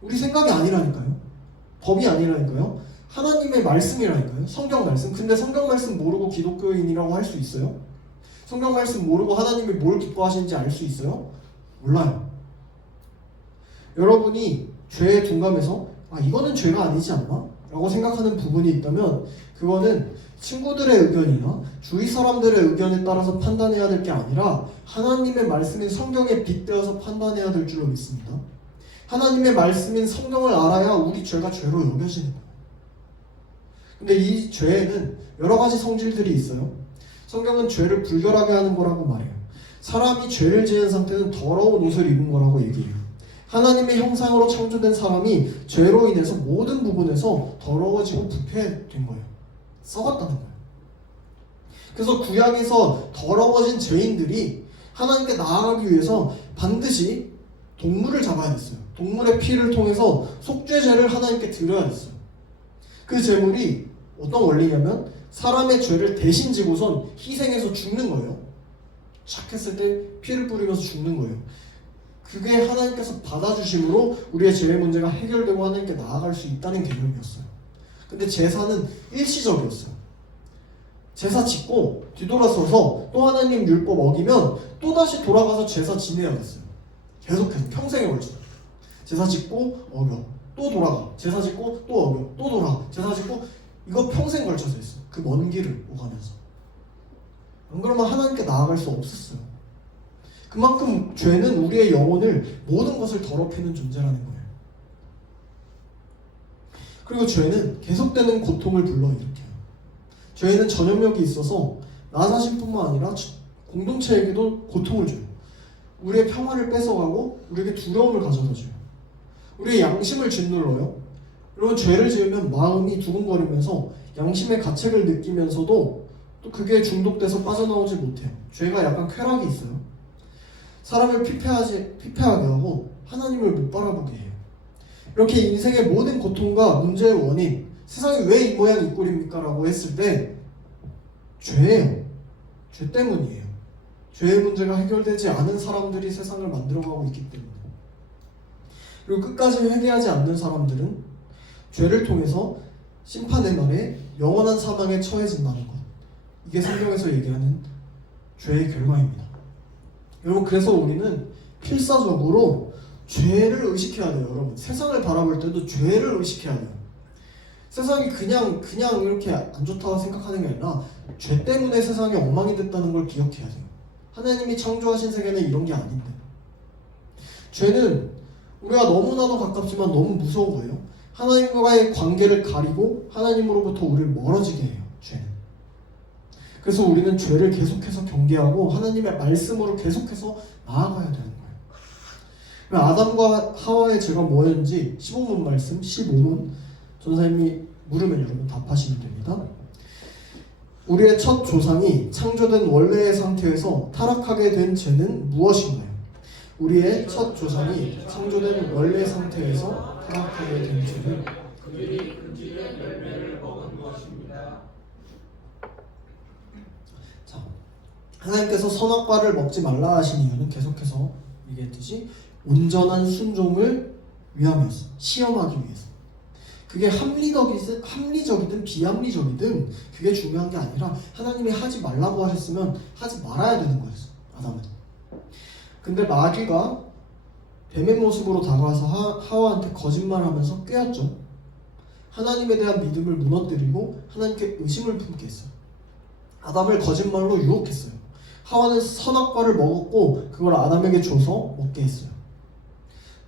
우리 생각이 아니라니까요. 법이 아니라니까요. 하나님의 말씀이라니까요. 성경 말씀. 근데 성경 말씀 모르고 기독교인이라고 할 수 있어요? 성경 말씀 모르고 하나님이 뭘 기뻐하시는지 알 수 있어요? 몰라요. 여러분이 죄에 둔감해서 이거는 죄가 아니지 않나? 라고 생각하는 부분이 있다면 그거는 친구들의 의견이나 주위 사람들의 의견에 따라서 판단해야 될 게 아니라 하나님의 말씀인 성경에 빗대어서 판단해야 될 줄로 믿습니다. 하나님의 말씀인 성경을 알아야 우리 죄가 죄로 여겨지는 거예요. 근데 이 죄에는 여러 가지 성질들이 있어요. 성경은 죄를 불결하게 하는 거라고 말해요. 사람이 죄를 지은 상태는 더러운 옷을 입은 거라고 얘기해요. 하나님의 형상으로 창조된 사람이 죄로 인해서 모든 부분에서 더러워지고 부패된 거예요. 썩었다는 거예요. 그래서 구약에서 더러워진 죄인들이 하나님께 나아가기 위해서 반드시 동물을 잡아야 됐어요. 동물의 피를 통해서 속죄제를 하나님께 드려야 됐어요. 그 제물이 어떤 원리냐면 사람의 죄를 대신 지고선 희생해서 죽는 거예요. 착했을 때 피를 뿌리면서 죽는 거예요. 그게 하나님께서 받아주심으로 우리의 죄의 문제가 해결되고 하나님께 나아갈 수 있다는 개념이었어요. 근데 제사는 일시적이었어요. 제사 짓고 뒤돌아서서 또 하나님 율법 어기면 또다시 돌아가서 제사 지내야 됐어요. 계속해서 평생에 걸쳐. 제사 짓고 어겨 또 돌아가. 제사 짓고 또 어겨 또 돌아가. 제사 짓고 이거 평생 걸쳐서 했어요. 그 먼 길을 오가면서. 안 그러면 하나님께 나아갈 수 없었어요. 그만큼 죄는 우리의 영혼을 모든 것을 더럽히는 존재라는 거예요. 그리고 죄는 계속되는 고통을 불러일으켜요. 죄는 전염력이 있어서 나 자신뿐만 아니라 공동체에게도 고통을 줘요. 우리의 평화를 뺏어가고 우리에게 두려움을 가져다 줘요. 우리의 양심을 짓눌러요. 여러분 죄를 지으면 마음이 두근거리면서 양심의 가책을 느끼면서도 또 그게 중독돼서 빠져나오지 못해요. 죄가 약간 쾌락이 있어요. 사람을 피폐하게 하고 하나님을 못 바라보게 해요. 이렇게 인생의 모든 고통과 문제의 원인, 세상이 왜 이 모양 이 꼴입니까? 라고 했을 때 죄예요. 죄 때문이에요. 죄의 문제가 해결되지 않은 사람들이 세상을 만들어가고 있기 때문에. 그리고 끝까지 회개하지 않는 사람들은 죄를 통해서 심판의 날에 영원한 사망에 처해진다는 것. 이게 성경에서 얘기하는 죄의 결과입니다. 여러분 그래서 우리는 필사적으로 죄를 의식해야 돼요. 여러분 세상을 바라볼 때도 죄를 의식해야 돼요. 세상이 그냥 이렇게 안 좋다고 생각하는 게 아니라 죄 때문에 세상이 엉망이 됐다는 걸 기억해야 돼요. 하나님이 창조하신 세계는 이런 게 아닌데. 죄는 우리가 너무나도 가깝지만 너무 무서운 거예요. 하나님과의 관계를 가리고 하나님으로부터 우리를 멀어지게 해요. 죄는. 그래서 우리는 죄를 계속해서 경계하고 하나님의 말씀으로 계속해서 나아가야 되는 거예요. 그럼 아담과 하와의 죄가 뭐였는지 15문 말씀 15문 전사님이 물으면 여러분 답하시면 됩니다. 우리의 첫 조상이 창조된 원래의 상태에서 타락하게 된 죄는 무엇인가요? 우리의 첫 조상이 창조된 원래 상태에서 타락하게 된 죄는 그들이 금지된 열매를 먹은 것입니다. 자, 하나님께서 선악과를 먹지 말라 하신 이유는 계속해서 얘기했듯이 온전한 순종을 위함이었어. 시험하기 위해서. 그게 합리적이든 비합리적이든 그게 중요한 게 아니라 하나님이 하지 말라고 하셨으면 하지 말아야 되는 거였어. 아담은. 근데 마귀가 뱀의 모습으로 다가와서 하와한테 거짓말하면서 꾀었죠. 하나님에 대한 믿음을 무너뜨리고 하나님께 의심을 품게 했어요. 아담을 거짓말로 유혹했어요. 하와는 선악과를 먹었고 그걸 아담에게 줘서 먹게 했어요.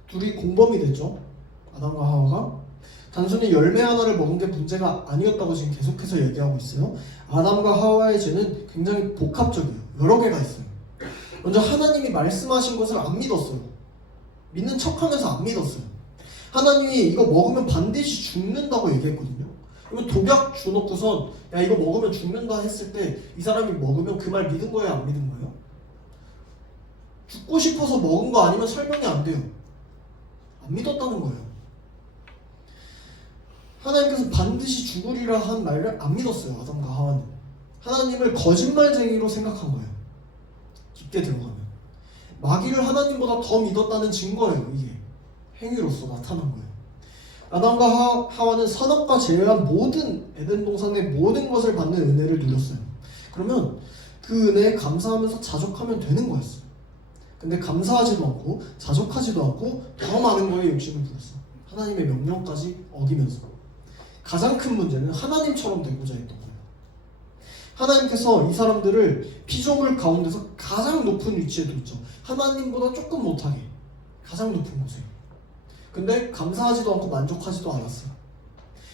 둘이 공범이 됐죠. 아담과 하와가. 단순히 열매 하나를 먹은 게 문제가 아니었다고 지금 계속해서 얘기하고 있어요. 아담과 하와의 죄는 굉장히 복합적이에요. 여러 개가 있어요. 먼저 하나님이 말씀하신 것을 안 믿었어요. 믿는 척하면서 안 믿었어요. 하나님이 이거 먹으면 반드시 죽는다고 얘기했거든요. 그러면 독약 주놓고선 야 이거 먹으면 죽는다 했을 때 이 사람이 먹으면 그 말 믿은 거예요? 안 믿은 거예요? 죽고 싶어서 먹은 거 아니면 설명이 안 돼요. 안 믿었다는 거예요. 하나님께서 반드시 죽으리라 한 말을 안 믿었어요. 아담과 하와는. 하나님을 거짓말쟁이로 생각한 거예요. 깊게 들어가면. 마귀를 하나님보다 더 믿었다는 증거예요. 이게 행위로서 나타난 거예요. 아담과 하와는 선악과 제외한 모든 에덴 동산의 모든 것을 받는 은혜를 누렸어요. 그러면 그 은혜에 감사하면서 자족하면 되는 거였어요. 근데 감사하지도 않고 자족하지도 않고 더 많은 거에 욕심을 부렸어. 하나님의 명령까지 어기면서. 가장 큰 문제는 하나님처럼 되고자 했던 거예요. 하나님께서 이 사람들을 피조물 가운데서 가장 높은 위치에 뒀죠. 하나님보다 조금 못하게 가장 높은 곳에. 근데 감사하지도 않고 만족하지도 않았어요.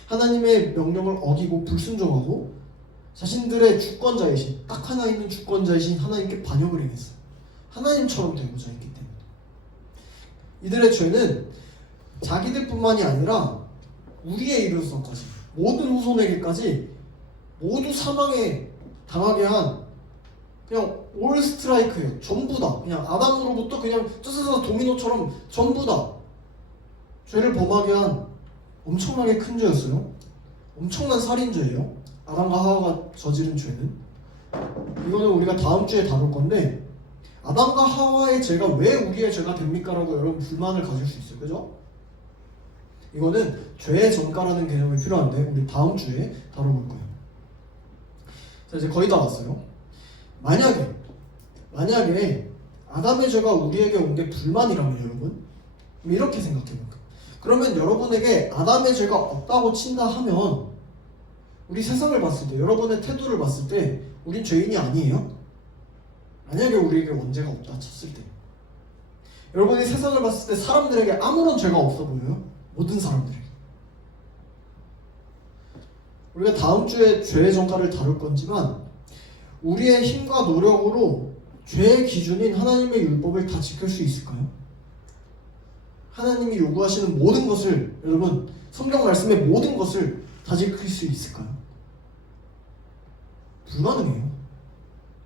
하나님의 명령을 어기고 불순종하고 자신들의 주권자이신, 딱 하나 있는 주권자이신 하나님께 반역을 행했어요. 하나님처럼 되고자 했기 때문에. 이들의 죄는 자기들뿐만이 아니라 우리에 이르러서까지 모든 후손에게까지 모두 사망에 당하게 한 그냥 올 스트라이크예요. 전부 다 그냥 아담으로부터 그냥 쩌서서 도미노처럼 전부 다 죄를 범하게 한 엄청나게 큰 죄였어요. 엄청난 살인죄예요. 아담과 하와가 저지른 죄는. 이거는 우리가 다음 주에 다룰 건데 아담과 하와의 죄가 왜 우리의 죄가 됩니까? 라고 여러분 불만을 가질 수 있어요. 그죠? 이거는 죄의 전가라는 개념이 필요한데 우리 다음 주에 다뤄볼 거예요. 자, 이제 거의 다 왔어요. 만약에 아담의 죄가 우리에게 온 게 불만이라면 여러분 이렇게 생각해볼까요? 그러면 여러분에게 아담의 죄가 없다고 친다 하면 우리 세상을 봤을 때 여러분의 태도를 봤을 때 우린 죄인이 아니에요? 만약에 우리에게 원죄가 없다 쳤을 때 여러분이 세상을 봤을 때 사람들에게 아무런 죄가 없어 보여요? 모든 사람들에게. 우리가 다음 주에 죄의 전가를 다룰 건지만 우리의 힘과 노력으로 죄의 기준인 하나님의 율법을 다 지킬 수 있을까요? 하나님이 요구하시는 모든 것을 여러분 성경 말씀의 모든 것을 다 지킬 수 있을까요? 불가능해요.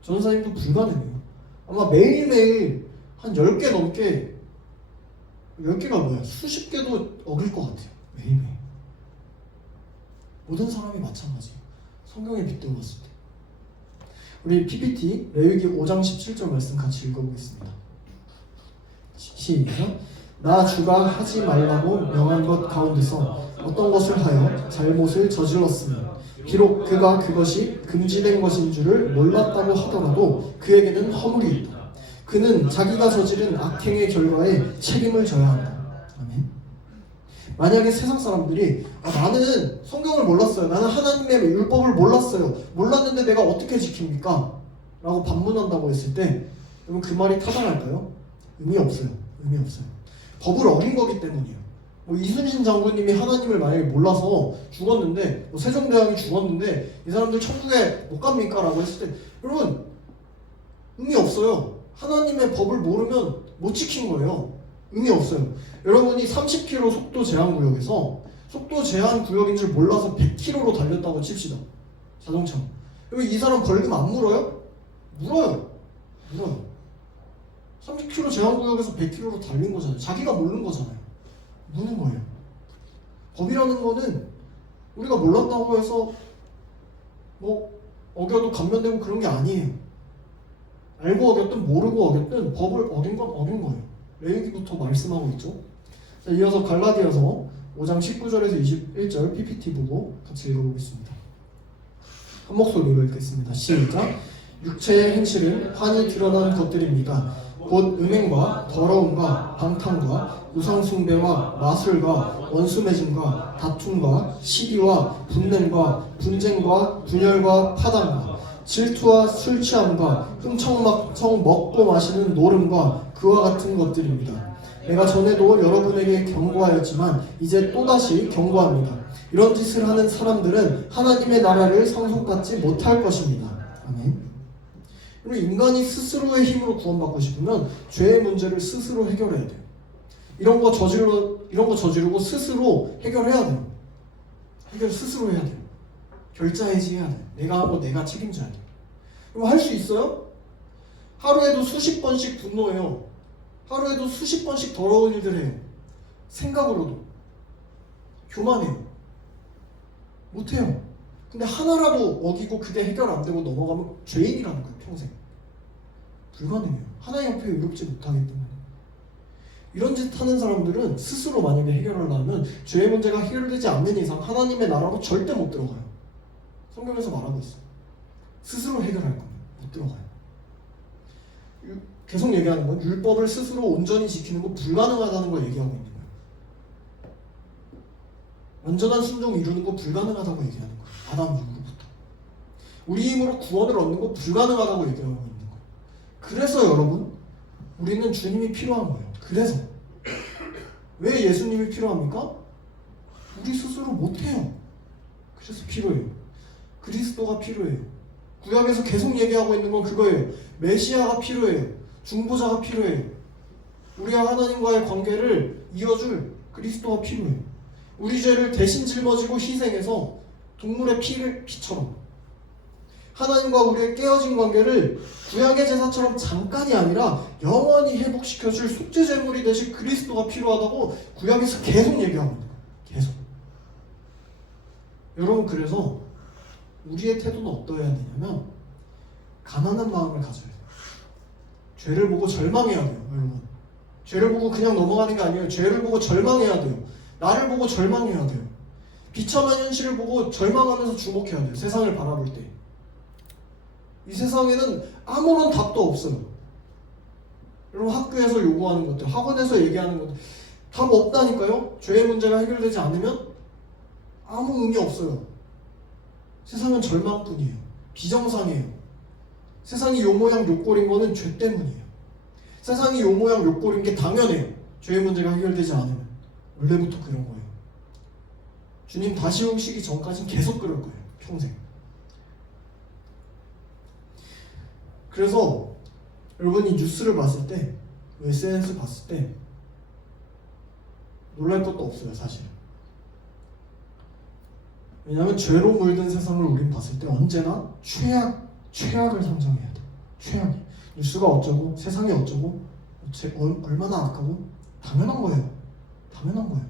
전사님도 불가능해요. 아마 매일매일 한 10개 넘게 10개가 뭐야? 수십 개도 어길 것 같아요. 매일매일. 모든 사람이 마찬가지예요. 성경에 빗대어 봤을 때. 우리 PPT 레위기 5장 17절 말씀 같이 읽어보겠습니다. 시작. 나 주가 하지 말라고 명한 것 가운데서 어떤 것을 하여 잘못을 저질렀으면 비록 그가 그것이 금지된 것인 줄을 몰랐다고 하더라도 그에게는 허물이 있다. 그는 자기가 저지른 악행의 결과에 책임을 져야 한다. 아멘. 만약에 세상 사람들이 나는 성경을 몰랐어요. 나는 하나님의 율법을 몰랐어요. 몰랐는데 내가 어떻게 지킵니까? 라고 반문한다고 했을 때 여러분 그 말이 타당할까요? 의미 없어요. 법을 어긴 거기 때문이에요. 뭐 이순신 장군님이 하나님을 만약에 몰라서 죽었는데, 뭐 세종대왕이 죽었는데 이 사람들 천국에 못 갑니까? 라고 했을 때 여러분 의미 없어요. 하나님의 법을 모르면 못 지킨 거예요. 의미 없어요. 여러분이 30km 속도 제한 구역에서 속도 제한 구역인 줄 몰라서 100km로 달렸다고 칩시다. 자동차. 여러분 이 사람 벌금 안 물어요? 물어요. 30km 제한 구역에서 100km로 달린 거잖아요. 자기가 모르는 거잖아요. 무는 거예요. 법이라는 거는 우리가 몰랐다고 해서 뭐 어겨도 감면되고 그런 게 아니에요. 알고 어겼든 모르고 어겼든 법을 어긴 건 어긴 거예요. 레위기부터 말씀하고 있죠. 자, 이어서 갈라디아서 5장 19절에서 21절 PPT 보고 같이 읽어보겠습니다. 한 목소리로 읽겠습니다. 시작. 육체의 행실은 환히 드러난 것들입니다. 곧 음행과 더러움과 방탕과 우상숭배와 마술과 원수매짐과 다툼과 시기와 분냄과 분쟁과 분열과 파당과 질투와 술 취함과 흥청망청 먹고 마시는 노름과 그와 같은 것들입니다. 내가 전에도 여러분에게 경고하였지만 이제 또다시 경고합니다. 이런 짓을 하는 사람들은 하나님의 나라를 상속받지 못할 것입니다. 아멘. 그리고 인간이 스스로의 힘으로 구원받고 싶으면 죄의 문제를 스스로 해결해야 돼요. 이런 거 저지르고 스스로 해결해야 돼요. 해결 스스로 해야 돼요. 결자해지해야 돼요. 내가 하고 내가 책임져야 돼요. 그럼 할 수 있어요? 하루에도 수십 번씩 분노해요. 하루에도 수십 번씩 더러운 일들 해요. 생각으로도. 교만해요. 못해요. 근데 하나라도 어기고 그게 해결 안 되고 넘어가면 죄인이라는 거예요. 평생. 불가능해요. 하나님 앞에 의롭지 못하기 때문에. 이런 짓 하는 사람들은 스스로 만약에 해결하려면 죄의 문제가 해결되지 않는 이상 하나님의 나라로 절대 못 들어가요. 성경에서 말하고 있어요. 스스로 해결할 거예요. 못 들어가요. 계속 얘기하는 건 율법을 스스로 온전히 지키는 거 불가능하다는 걸 얘기하고 있는 거예요. 완전한 순종 이루는 거 불가능하다고 얘기하는 거예요. 아담 이후부터. 우리 힘으로 구원을 얻는 거 불가능하다고 얘기하고 있는 거예요. 그래서 여러분 우리는 주님이 필요한 거예요. 그래서 왜 예수님이 필요합니까? 우리 스스로 못해요. 그래서 필요해요. 그리스도가 필요해요. 구약에서 계속 얘기하고 있는 건 그거예요. 메시아가 필요해요. 중보자가 필요해요. 우리와 하나님과의 관계를 이어줄 그리스도가 필요해요. 우리 죄를 대신 짊어지고 희생해서 동물의 피처럼 하나님과 우리의 깨어진 관계를 구약의 제사처럼 잠깐이 아니라 영원히 회복시켜줄 속죄제물이 되실 그리스도가 필요하다고 구약에서 계속 얘기하고 있는 거예요. 계속. 여러분 그래서 우리의 태도는 어떠해야 되냐면 가난한 마음을 가져야 돼요. 죄를 보고 절망해야 돼요. 여러분. 죄를 보고 그냥 넘어가는 게 아니에요. 죄를 보고 절망해야 돼요. 나를 보고 절망해야 돼요. 비참한 현실을 보고 절망하면서 주목해야 돼요. 세상을 바라볼 때. 이 세상에는 아무런 답도 없어요. 여러분 학교에서 요구하는 것들, 학원에서 얘기하는 것들 답 없다니까요. 죄의 문제가 해결되지 않으면 아무 의미 없어요. 세상은 절망뿐이에요. 비정상이에요. 세상이 요 모양 요 꼴인 거는 죄 때문이에요. 세상이 요 모양 요 꼴인 게 당연해요. 죄의 문제가 해결되지 않으면. 원래부터 그런 거예요. 주님 다시 오시기 전까지는 계속 그럴 거예요. 평생. 그래서 여러분이 뉴스를 봤을 때, SNS 봤을 때 놀랄 것도 없어요. 사실. 왜냐하면 죄로 물든 세상을 우린 봤을 때 언제나 최악을 상정해야 돼. 최악이. 뉴스가 어쩌고 세상이 어쩌고 얼마나 악하고 당연한 거예요. 당연한 거예요.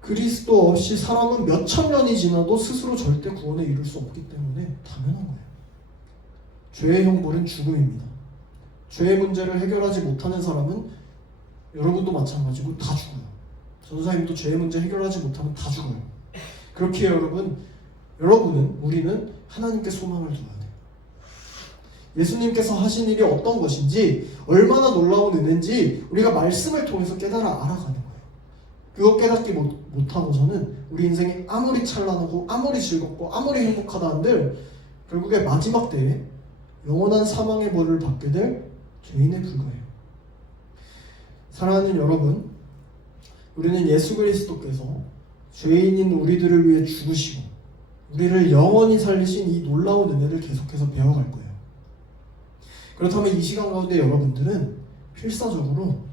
그리스도 없이 사람은 몇천 년이 지나도 스스로 절대 구원에 이룰 수 없기 때문에 당연한 거예요. 죄의 형벌은 죽음입니다. 죄의 문제를 해결하지 못하는 사람은 여러분도 마찬가지고 다 죽어요. 전도사님도 죄의 문제 해결하지 못하면 다 죽어요. 그렇게 우리는 하나님께 소망을 둬야 돼요. 예수님께서 하신 일이 어떤 것인지 얼마나 놀라운 은혜인지 우리가 말씀을 통해서 깨달아 알아가는 거예요. 그거 깨닫기 못하고서는 우리 인생이 아무리 찬란하고 아무리 즐겁고 아무리 행복하다 한들 결국에 마지막 때에 영원한 사망의 벌을 받게 될 죄인에 불과해요. 사랑하는 여러분, 우리는 예수 그리스도께서 죄인인 우리들을 위해 죽으시고 우리를 영원히 살리신 이 놀라운 은혜를 계속해서 배워갈 거예요. 그렇다면 이 시간 가운데 여러분들은 필사적으로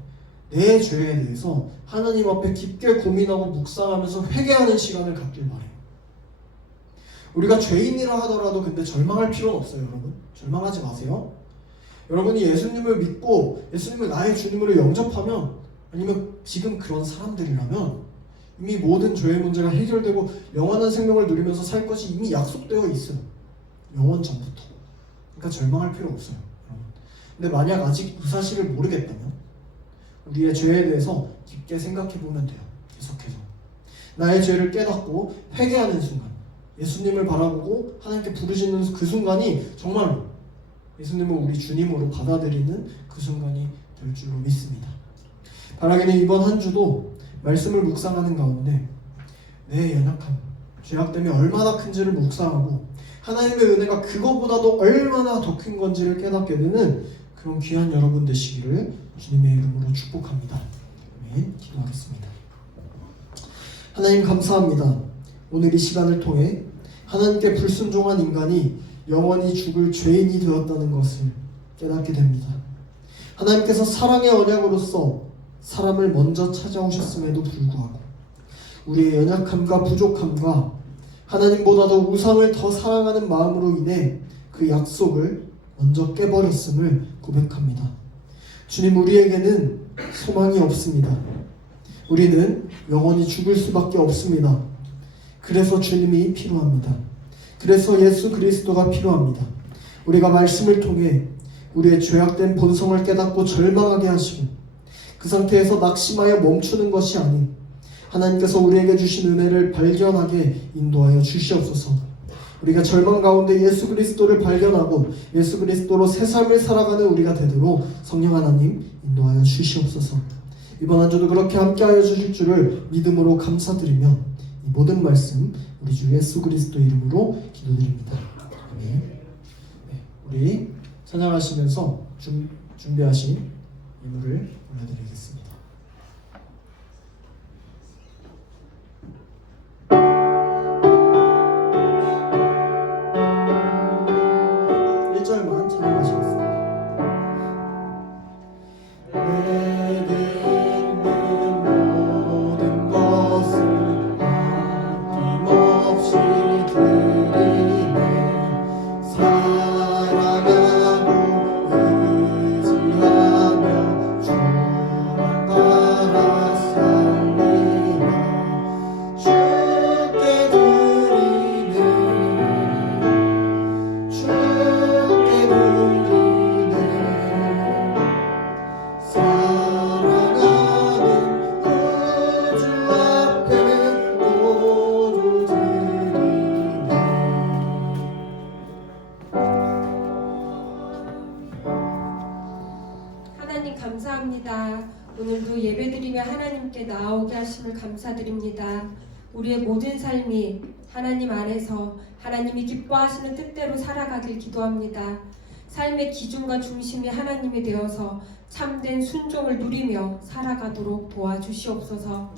내 죄에 대해서 하나님 앞에 깊게 고민하고 묵상하면서 회개하는 시간을 갖길 바래요. 우리가 죄인이라 하더라도 근데 절망할 필요는 없어요, 여러분. 절망하지 마세요. 여러분이 예수님을 믿고 예수님을 나의 주님으로 영접하면, 아니면 지금 그런 사람들이라면 이미 모든 죄의 문제가 해결되고 영원한 생명을 누리면서 살 것이 이미 약속되어 있어요. 영원 전부터. 그러니까 절망할 필요 없어요, 여러분. 근데 만약 아직 이 사실을 모르겠다면 우리의 죄에 대해서 깊게 생각해 보면 돼요. 계속해서 나의 죄를 깨닫고 회개하는 순간, 예수님을 바라보고 하나님께 부르시는 그 순간이 정말로 예수님을 우리 주님으로 받아들이는 그 순간이 될 줄로 믿습니다. 바라기는 이번 한 주도 말씀을 묵상하는 가운데 내 연약함, 죄악됨이 얼마나 큰지를 묵상하고 하나님의 은혜가 그거보다도 얼마나 더 큰 건지를 깨닫게 되는 그런 귀한 여러분 되시기를 주님의 이름으로 축복합니다. 아멘. 기도하겠습니다. 하나님 감사합니다. 오늘 이 시간을 통해 하나님께 불순종한 인간이 영원히 죽을 죄인이 되었다는 것을 깨닫게 됩니다. 하나님께서 사랑의 언약으로서 사람을 먼저 찾아오셨음에도 불구하고 우리의 연약함과 부족함과 하나님보다도 우상을 더 사랑하는 마음으로 인해 그 약속을 먼저 깨버렸음을 고백합니다. 주님, 우리에게는 소망이 없습니다. 우리는 영원히 죽을 수밖에 없습니다. 그래서 주님이 필요합니다. 그래서 예수 그리스도가 필요합니다. 우리가 말씀을 통해 우리의 죄악된 본성을 깨닫고 절망하게 하시고 그 상태에서 낙심하여 멈추는 것이 아닌 하나님께서 우리에게 주신 은혜를 발견하게 인도하여 주시옵소서. 우리가 절망 가운데 예수 그리스도를 발견하고 예수 그리스도로 새 삶을 살아가는 우리가 되도록 성령 하나님 인도하여 주시옵소서. 이번 한 주도 그렇게 함께하여 주실 줄을 믿음으로 감사드리며 이 모든 말씀 우리 주 예수 그리스도 이름으로 기도드립니다. 아멘. 네, 우리 찬양하시면서 준비하신 예물을 올려드리겠습니다. 감사합니다. 오늘도 예배드리며 하나님께 나아오게 하심을 감사드립니다. 우리의 모든 삶이 하나님 안에서 하나님이 기뻐하시는 뜻대로 살아가길 기도합니다. 삶의 기준과 중심이 하나님이 되어서 참된 순종을 누리며 살아가도록 도와주시옵소서.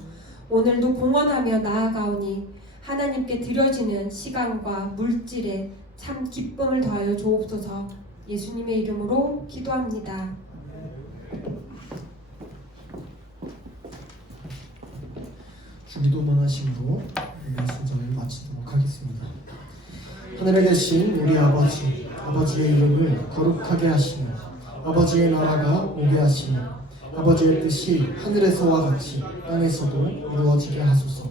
오늘도 공헌하며 나아가오니 하나님께 드려지는 시간과 물질에 참 기쁨을 더하여 주옵소서. 예수님의 이름으로 기도합니다. 주기도만 하심으로 우리의 순서를 마치도록 하겠습니다. 하늘에 계신 우리 아버지, 아버지의 이름을 거룩하게 하시며 아버지의 나라가 오게 하시며 아버지의 뜻이 하늘에서와 같이 땅에서도 이루어지게 하소서.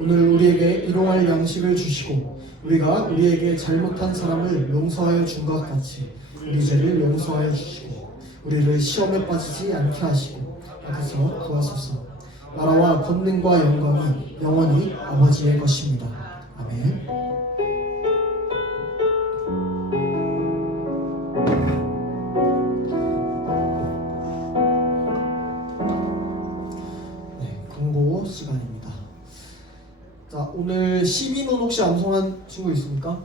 오늘 우리에게 일용할 양식을 주시고 우리가 우리에게 잘못한 사람을 용서하여 준 것 같이 우리 죄를 용서하여 주시고 우리를 시험에 빠지지 않게 하시고 악에서 구하소서. 나라와 권능과 영광이 영원히 아버지의 것입니다. 아멘. 네, 광고 시간입니다. 자, 오늘 12문 혹시 암송한 친구 있습니까?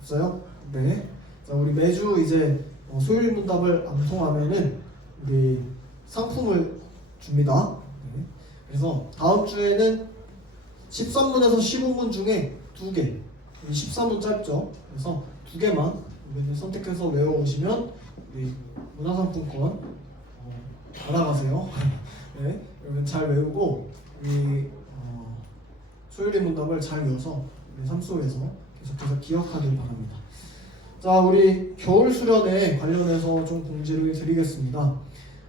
없어요? 네. 자, 우리 매주 이제 소요일 문답을 암송하면은 우리 상품을 줍니다. 그래서 다음 주에는 13문에서 15문 중에 2개, 14문 짧죠. 그래서 2개만 선택해서 외워오시면 우리 문화상품권 알아가세요. 네, 여러분 잘 외우고 우리 소율이 문답을 잘 외워서 우리 삶 속에서 계속해서 기억하길 바랍니다. 자, 우리 겨울 수련회 관련해서 좀 공지를 드리겠습니다.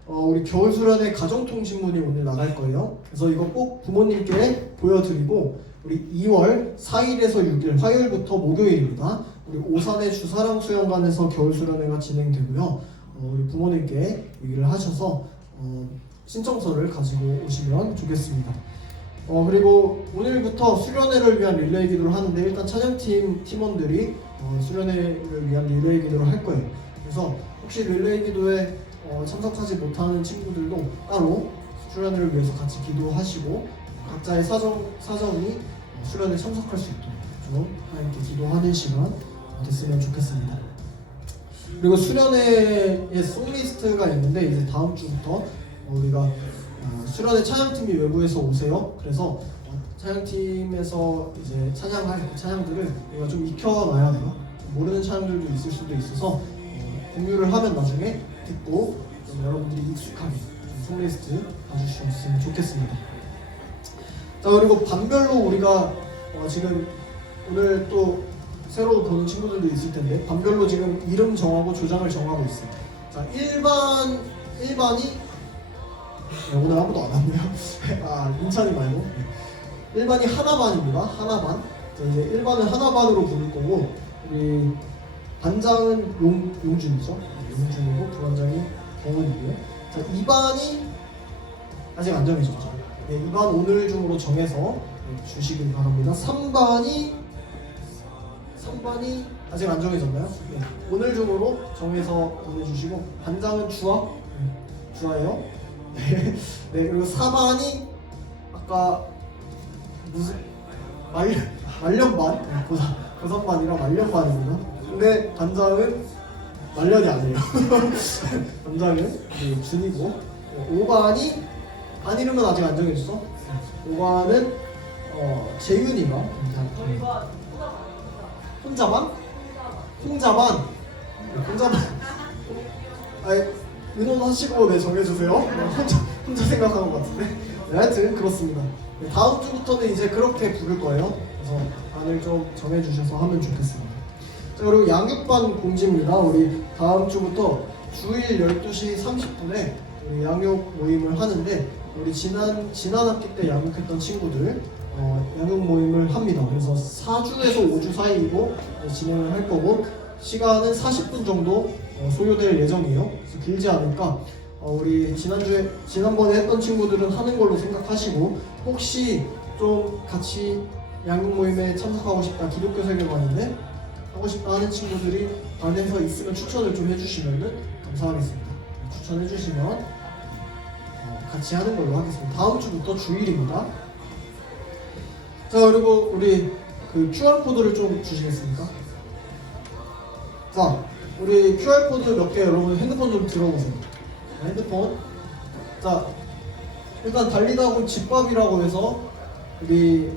우리 겨울 수련회 가정통신문이 오늘 나갈 거예요. 그래서 이거 꼭 부모님께 보여드리고 우리 2월 4일에서 6일 화요일부터 목요일입니다. 우리 오산의 주사랑 수영관에서 겨울 수련회가 진행되고요. 우리 부모님께 얘기를 하셔서 신청서를 가지고 오시면 좋겠습니다. 그리고 오늘부터 수련회를 위한 릴레이 기도를 하는데 일단 찬양팀 팀원들이 수련회를 위한 릴레이 기도를 할 거예요. 그래서 혹시 릴레이 기도에 참석하지 못하는 친구들도 따로 수련회를 위해서 같이 기도하시고 각자의 사정이 수련회에 참석할 수 있도록 좀 하나님께 기도하는 시간 됐으면 좋겠습니다. 그리고 수련회에 송리스트가 있는데 이제 다음 주부터 우리가 수련회 찬양팀이 외부에서 오세요. 그래서 찬양팀에서 이제 찬양할 찬양들을 우리가 좀 익혀놔야 돼요. 모르는 찬양들도 있을 수도 있어서 공유를 하면 나중에 듣고 좀 여러분들이 익숙하게 송리스트 봐주셨으면 좋겠습니다. 자, 그리고 반별로 우리가 지금 오늘 또 새로 보는 친구들도 있을 텐데 반별로 지금 이름 정하고 조장을 정하고 있어요. 자, 1반이 오늘 아무도 안 왔네요. 인찬이 말고 1반이 하나반입니다. 하나반. 자, 이제 1반은 하나반으로 부를 거고 우리 반장은 용준이죠. 용준이고 부반장이 경은이고요. 자, 2반이 아직 안 정해졌죠. 네, 2반 오늘 중으로 정해서 주시길 바랍니다. 3반이 아직 안 정해졌나요? 네, 오늘 중으로 정해서 보내주시고 반장은 주아예요. 네, 그리고 4반이 아까 무슨 말년반 고3반이랑 말년반입니다. 근데 반장은 말년이 아니에요. 반장은 준이고 5반이 반 이름은 아직 안 정해졌어. 5반은 재윤이가 혼자반? 의논하시고 정해주세요. 혼자 생각하는 것 같은데. 네, 하여튼 그렇습니다. 다음 주부터는 이제 그렇게 부를 거예요. 그래서 반을 좀 정해주셔서 하면 좋겠습니다. 자, 그리고 양육반 공지입니다. 우리 다음 주부터 주일 12시 30분에 우리 양육 모임을 하는데 우리 지난 학기 때 양육했던 친구들 양육 모임을 합니다. 그래서 4주에서 5주 사이로 진행을 할 거고 시간은 40분 정도 소요될 예정이에요. 그래서 길지 않으니까 우리 지난번에 했던 친구들은 하는 걸로 생각하시고 혹시 좀 같이 양육 모임에 참석하고 싶다, 기독교 세계관인데 하고 싶다 하는 친구들이 반에서 있으면 추천을 좀 해주시면 감사하겠습니다. 추천해 주시면 같이 하는 걸로 하겠습니다. 다음 주부터 주일입니다. 자, 그리고 우리 그 QR코드를 좀 주시겠습니까? 자, 우리 QR코드 몇 개 여러분 핸드폰 좀 들어보세요. 핸드폰. 자, 일단 달리다고 집밥이라고 해서 우리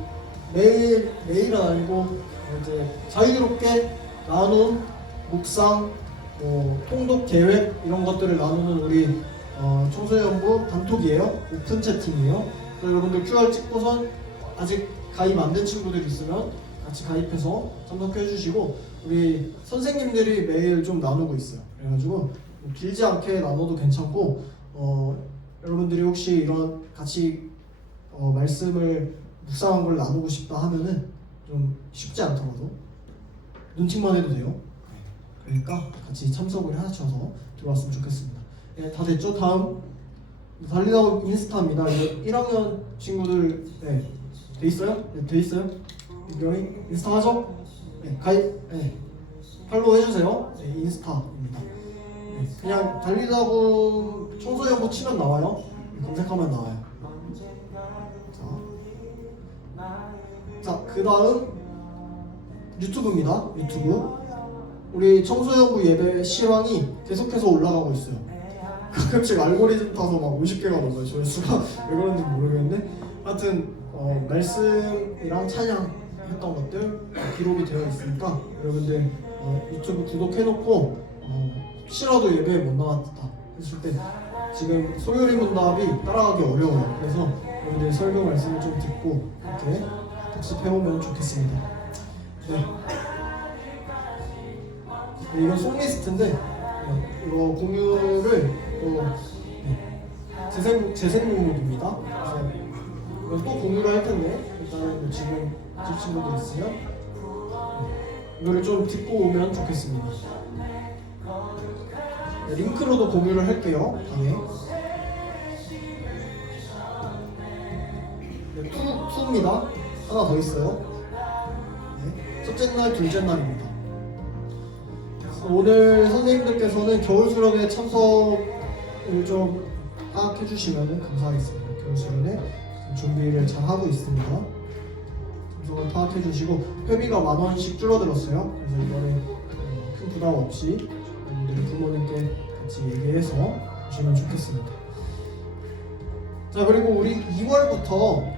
매일은 아니고 이제 자유롭게 나눈 묵상, 통독 계획 이런 것들을 나누는 우리 청소년부 단톡이에요. 오픈 채팅이에요. 그래서 여러분들 QR 찍고선 아직 가입 안 된 친구들 있으면 같이 가입해서 참석해 주시고 우리 선생님들이 매일 좀 나누고 있어요. 그래가지고 길지 않게 나눠도 괜찮고 여러분들이 혹시 이런 같이 말씀을 묵상한 걸 나누고 싶다 하면은 좀 쉽지 않더라도 눈치만 해도 돼요. 그러니까 같이 참석을 하셔서 들어왔으면 좋겠습니다. 네, 다 됐죠? 다음 달리다고 인스타입니다. 1학년 친구들 돼 있어요? 네, 돼 있어요? 여기 인스타 하죠? 네, 가입, 팔로우 해주세요. 네, 인스타입니다. 네, 그냥 달리다고 청소년부 치면 나와요. 검색하면 나와요. 자, 그 다음 유튜브입니다. 유튜브. 우리 청소년부 예배 실황이 계속해서 올라가고 있어요. 가끔씩 알고리즘 타서 막 50개가 넘어요. 조회수가 왜 그런지 모르겠는데 하여튼 말씀이랑 찬양 했던 것들 기록이 되어 있으니까 여러분들 유튜브 구독해놓고 혹시라도 예배에 못 나왔다 했을 때 지금 소요리 문답이 따라가기 어려워요. 그래서 여러분들 설교 말씀을 좀 듣고 이렇게 복습해오면 좋겠습니다. 네. 이건 송리스트인데 이거 공유를 재생 목록입니다. 그래서 이건 또 공유를 할 텐데 일단은 지금 친구들 있으면 이거를 좀 듣고 오면 좋겠습니다. 네, 링크로도 공유를 할게요. 방에. 네, 투입니다. 하나 더 있어요. 네, 첫째 날, 둘째 날입니다. 오늘 선생님들께서는 겨울 수련회 참석을 좀 파악해 주시면 감사하겠습니다. 겨울 수련회 준비를 잘 하고 있습니다. 참석을 파악해 주시고 회비가 10,000원씩 줄어들었어요. 그래서 이번에 큰 부담 없이 여러분들이 부모님께 같이 얘기해서 오시면 좋겠습니다. 자, 그리고 우리 2월부터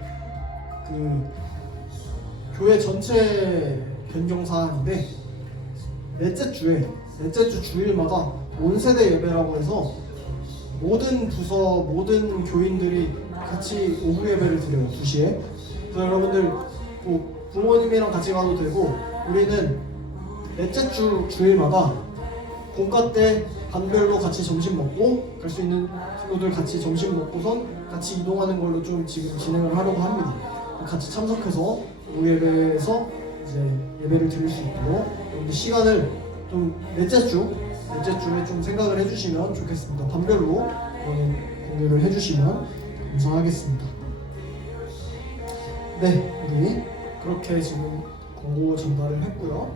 그 교회 전체 변경 사항인데 넷째 주 주일마다 온세대 예배라고 해서 모든 부서 모든 교인들이 같이 오후 예배를 드려요. 2시에. 그래서 여러분들 뭐 부모님이랑 같이 가도 되고 우리는 넷째 주 주일마다 공과 때 반별로 같이 점심 먹고 갈 수 있는 친구들 같이 점심 먹고선 같이 이동하는 걸로 좀 지금 진행을 하려고 합니다. 같이 참석해서 오후 예배에서 이제 예배를 드릴 수 있도록 시간을 좀 넷째 주에 좀 생각을 해주시면 좋겠습니다. 반별로 공유를 해주시면 감사하겠습니다. 네, 우리 그렇게 지금 공고 전달을 했고요.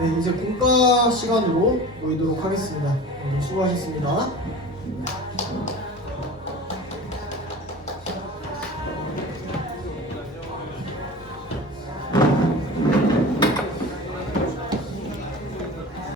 네, 이제 공과 시간으로 모이도록 하겠습니다. 오늘 수고하셨습니다.